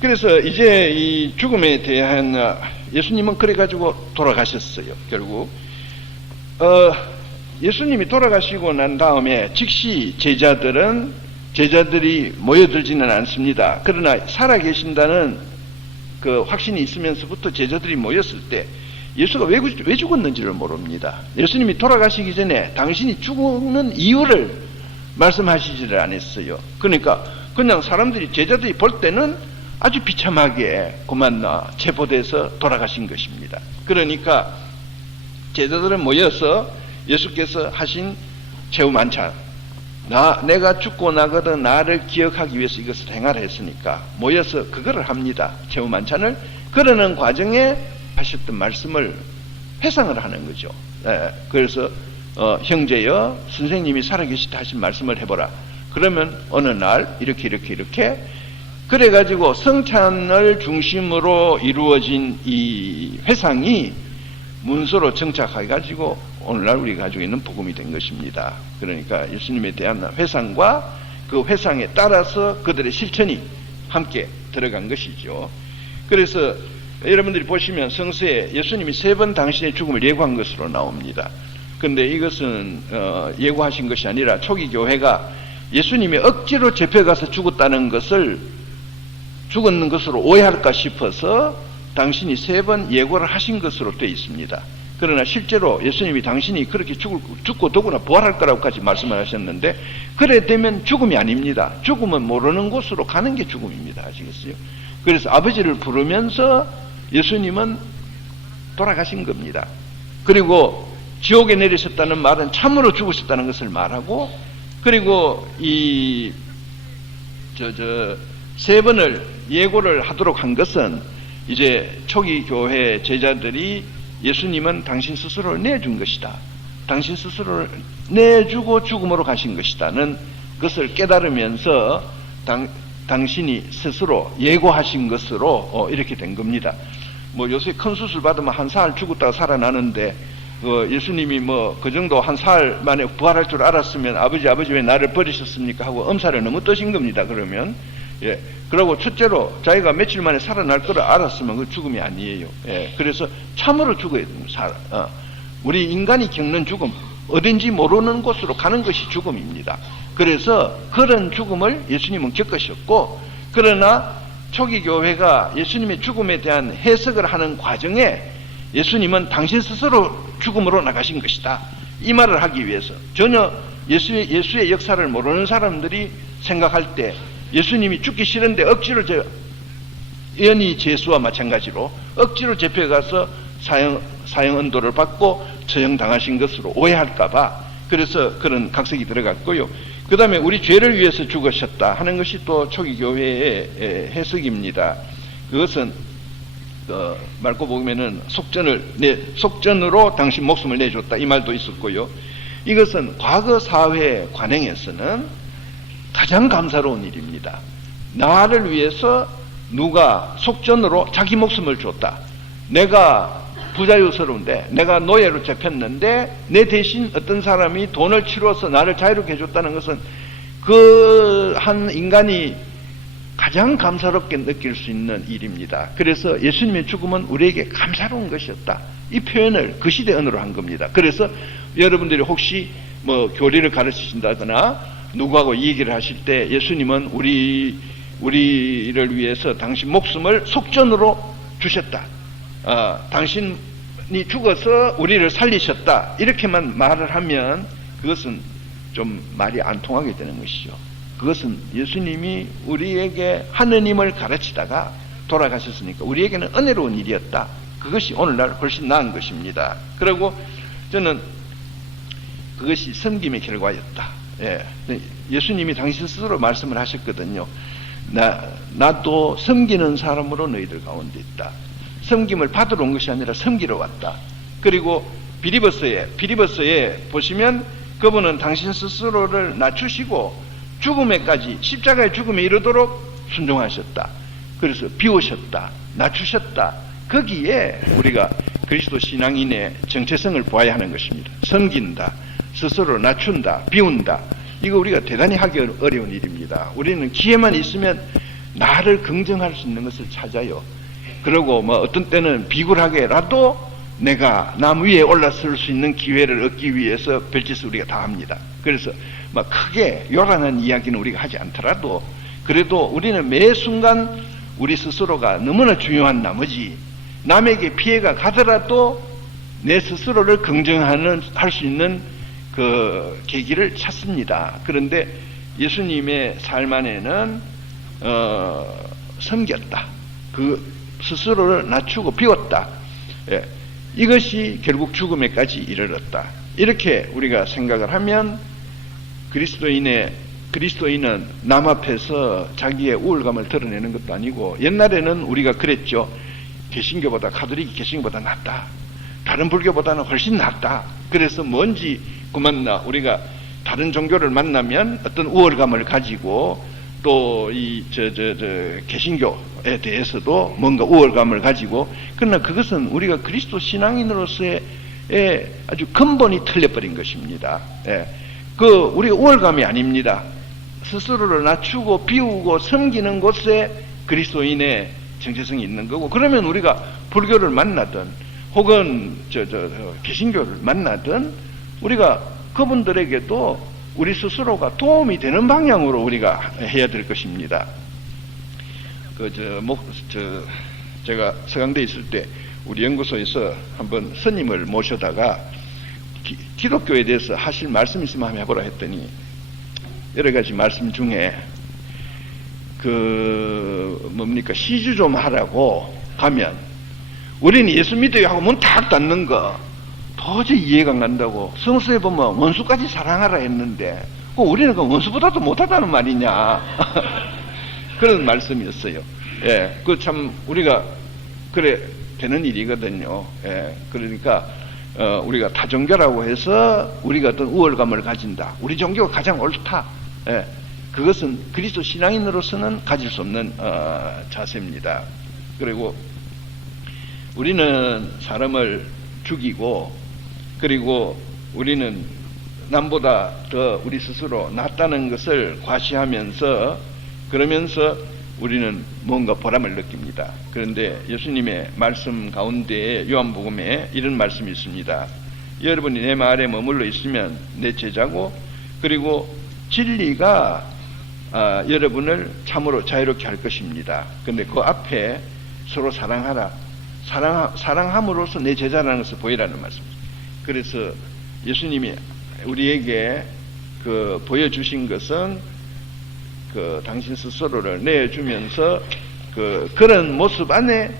그래서 이제 이 죽음에 대한 예수님은 그래가지고 돌아가셨어요. 결국 예수님이 돌아가시고 난 다음에 즉시 제자들이 모여들지는 않습니다. 그러나 살아계신다는 그 확신이 있으면서부터 제자들이 모였을 때 예수가 왜 죽었는지를 모릅니다. 예수님이 돌아가시기 전에 당신이 죽는 이유를 말씀하시지를 않았어요. 그러니까 그냥 제자들이 볼 때는 아주 비참하게 그만 체포돼서 돌아가신 것입니다. 그러니까 제자들은 모여서 예수께서 하신 최후 만찬, 내가 죽고 나거든 나를 기억하기 위해서 이것을 행하라 했으니까 모여서 그거를 합니다. 최후 만찬을. 그러는 과정에 하셨던 말씀을 회상을 하는 거죠. 그래서 형제여 선생님이 살아계시다 하신 말씀을 해보라. 그러면 어느 날 이렇게 그래가지고 성찬을 중심으로 이루어진 이 회상이 문서로 정착해가지고 오늘날 우리가 가지고 있는 복음이 된 것입니다. 그러니까 예수님에 대한 회상과 그 회상에 따라서 그들의 실천이 함께 들어간 것이죠. 그래서 여러분들이 보시면 성서에 예수님이 3번 당신의 죽음을 예고한 것으로 나옵니다. 그런데 이것은 예고하신 것이 아니라 초기 교회가 예수님이 억지로 잡혀가서 죽었는 것으로 오해할까 싶어서 당신이 3번 예고를 하신 것으로 되어 있습니다. 그러나 실제로 예수님이 당신이 그렇게 죽고 더구나 부활할 거라고까지 말씀을 하셨는데, 그래 되면 죽음이 아닙니다. 죽음은 모르는 곳으로 가는 게 죽음입니다. 아시겠어요? 그래서 아버지를 부르면서 예수님은 돌아가신 겁니다. 그리고 지옥에 내리셨다는 말은 참으로 죽으셨다는 것을 말하고, 그리고 이 3번을 예고를 하도록 한 것은 이제 초기 교회 제자들이 예수님은 당신 스스로를 내준 것이다. 당신 스스로를 내주고 죽음으로 가신 것이다는 것을 깨달으면서 당신이 스스로 예고하신 것으로 이렇게 된 겁니다. 요새 큰 수술 받으면 한 사흘 죽었다가 살아나는데 예수님이 그 정도 한 사흘 만에 부활할 줄 알았으면 아버지 왜 나를 버리셨습니까? 하고 엄살을 너무 떠신 겁니다. 그러면 그리고 첫째로 자기가 며칠 만에 살아날 거를 알았으면 그 죽음이 아니에요. 그래서 참으로 죽어야 됩니다. 우리 인간이 겪는 죽음, 어딘지 모르는 곳으로 가는 것이 죽음입니다. 그래서 그런 죽음을 예수님은 겪으셨고, 그러나 초기 교회가 예수님의 죽음에 대한 해석을 하는 과정에 예수님은 당신 스스로 죽음으로 나가신 것이다. 이 말을 하기 위해서 전혀 예수의 역사를 모르는 사람들이 생각할 때 예수님이 죽기 싫은데 억지로 연희 제수와 마찬가지로 억지로 잡혀가서 사형 언도를 받고 처형당하신 것으로 오해할까봐 그래서 그런 각색이 들어갔고요. 그 다음에 우리 죄를 위해서 죽으셨다 하는 것이 또 초기 교회의 해석입니다. 그것은 말고보면은 속전으로 당신 목숨을 내줬다 이 말도 있었고요. 이것은 과거 사회 관행에서는 가장 감사로운 일입니다. 나를 위해서 누가 속전으로 자기 목숨을 줬다. 내가 부자유스러운데 내가 노예로 잡혔는데 내 대신 어떤 사람이 돈을 치러서 나를 자유롭게 해줬다는 것은 그 한 인간이 가장 감사롭게 느낄 수 있는 일입니다. 그래서 예수님의 죽음은 우리에게 감사로운 것이었다. 이 표현을 그 시대 언어로 한 겁니다. 그래서 여러분들이 혹시 뭐 교리를 가르치신다거나 누구하고 얘기를 하실 때 예수님은 우리를 위해서 당신 목숨을 속전으로 주셨다. 당신이 죽어서 우리를 살리셨다. 이렇게만 말을 하면 그것은 좀 말이 안 통하게 되는 것이죠. 그것은 예수님이 우리에게 하느님을 가르치다가 돌아가셨으니까 우리에게는 은혜로운 일이었다. 그것이 오늘날 훨씬 나은 것입니다. 그리고 저는 그것이 섬김의 결과였다. 예수님이 당신 스스로 말씀을 하셨거든요. 나도 섬기는 사람으로 너희들 가운데 있다. 섬김을 받으러 온 것이 아니라 섬기러 왔다. 그리고 빌리버스에 보시면 그분은 당신 스스로를 낮추시고 죽음에까지 십자가의 죽음에 이르도록 순종하셨다. 그래서 비우셨다. 낮추셨다. 거기에 우리가 그리스도 신앙인의 정체성을 보아야 하는 것입니다. 섬긴다. 스스로 낮춘다. 비운다. 이거 우리가 대단히 하기 어려운 일입니다. 우리는 기회만 있으면 나를 긍정할 수 있는 것을 찾아요. 그리고 뭐 어떤 때는 비굴하게라도 내가 남 위에 올라설 수 있는 기회를 얻기 위해서 별짓을 우리가 다 합니다. 그래서 막 크게 요란한 이야기는 우리가 하지 않더라도 그래도 우리는 매 순간 우리 스스로가 너무나 중요한 나머지 남에게 피해가 가더라도 내 스스로를 할 수 있는 그 계기를 찾습니다. 그런데 예수님의 삶 안에는 섬겼다. 그 스스로를 낮추고 비웠다. 이것이 결국 죽음에까지 이르렀다. 이렇게 우리가 생각을 하면 그리스도인은 남 앞에서 자기의 우월감을 드러내는 것도 아니고 옛날에는 우리가 그랬죠. 가톨릭이 개신교보다 낫다. 다른 불교보다는 훨씬 낫다. 그래서 뭔지 그만 우리가 다른 종교를 만나면 어떤 우월감을 가지고 또 개신교에 대해서도 뭔가 우월감을 가지고 그러나 그것은 우리가 그리스도 신앙인으로서의 아주 근본이 틀려버린 것입니다. 우리가 우월감이 아닙니다. 스스로를 낮추고 비우고 섬기는 곳에 그리스도인의 정체성이 있는 거고 그러면 우리가 불교를 만나든 혹은 개신교를 만나든 우리가 그분들에게도 우리 스스로가 도움이 되는 방향으로 우리가 해야 될 것입니다. 제가 서강대에 있을 때 우리 연구소에서 한번 스님을 모셔다가 기독교에 대해서 하실 말씀 있으면 한번 해보라 했더니 여러 가지 말씀 중에 시주 좀 하라고 가면 우리는 예수 믿어요 하고 문 탁 닫는 거 도저히 이해가 안 간다고. 성서에 보면 원수까지 사랑하라 했는데 우리는 그 원수보다도 못하다는 말이냐 그런 말씀이었어요. 그 참 우리가 그래 되는 일이거든요. 그러니까 우리가 타종교라고 해서 우리가 어떤 우월감을 가진다. 우리 종교가 가장 옳다. 그것은 그리스도 신앙인으로서는 가질 수 없는 자세입니다. 그리고 우리는 사람을 죽이고 그리고 우리는 남보다 더 우리 스스로 낫다는 것을 과시하면서 그러면서 우리는 뭔가 보람을 느낍니다. 그런데 예수님의 말씀 가운데 요한복음에 이런 말씀이 있습니다. 여러분이 내 말에 머물러 있으면 내 제자고 그리고 진리가 여러분을 참으로 자유롭게 할 것입니다. 그런데 그 앞에 서로 사랑하라. 사랑함으로써 내 제자라는 것을 보이라는 말씀입니다. 그래서 예수님이 우리에게 보여주신 것은 당신 스스로를 내주면서 그런 모습 안에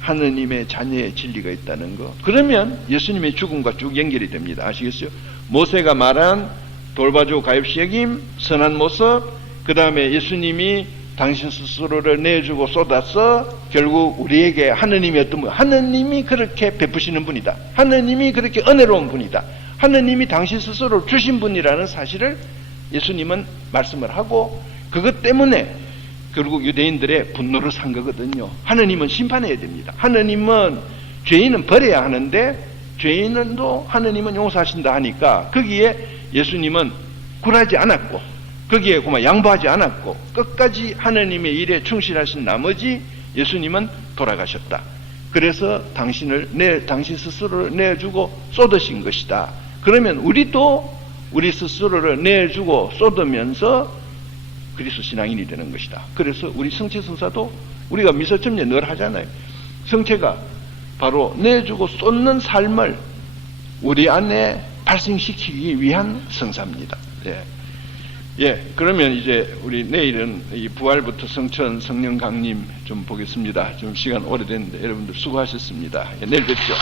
하느님의 자녀의 진리가 있다는 거. 그러면 예수님의 죽음과 쭉 연결이 됩니다. 아시겠어요? 모세가 말한 돌봐주고 가엾이 여김, 선한 모습, 그 다음에 예수님이 당신 스스로를 내주고 쏟아서 결국 우리에게 하느님이 어떤 분, 하느님이 그렇게 베푸시는 분이다. 하느님이 그렇게 은혜로운 분이다. 하느님이 당신 스스로를 주신 분이라는 사실을 예수님은 말씀을 하고, 그것 때문에 결국 유대인들의 분노를 산 거거든요. 하느님은 심판해야 됩니다. 하느님은 죄인은 버려야 하는데 죄인은도 하느님은 용서하신다 하니까 거기에 예수님은 굴하지 않았고 거기에 그만 양보하지 않았고 끝까지 하느님의 일에 충실하신 나머지 예수님은 돌아가셨다. 그래서 당신 스스로를 내주고 쏟으신 것이다. 그러면 우리도 우리 스스로를 내주고 쏟으면서 그리스도 신앙인이 되는 것이다. 그래서 우리 성체 성사도 우리가 미서점례 늘 하잖아요. 성체가 바로 내주고 쏟는 삶을 우리 안에 발생시키기 위한 성사입니다. 그러면 이제 우리 내일은 이 부활부터 성천 성령 강림 좀 보겠습니다. 좀 시간 오래됐는데 여러분들 수고하셨습니다. 내일 뵙죠.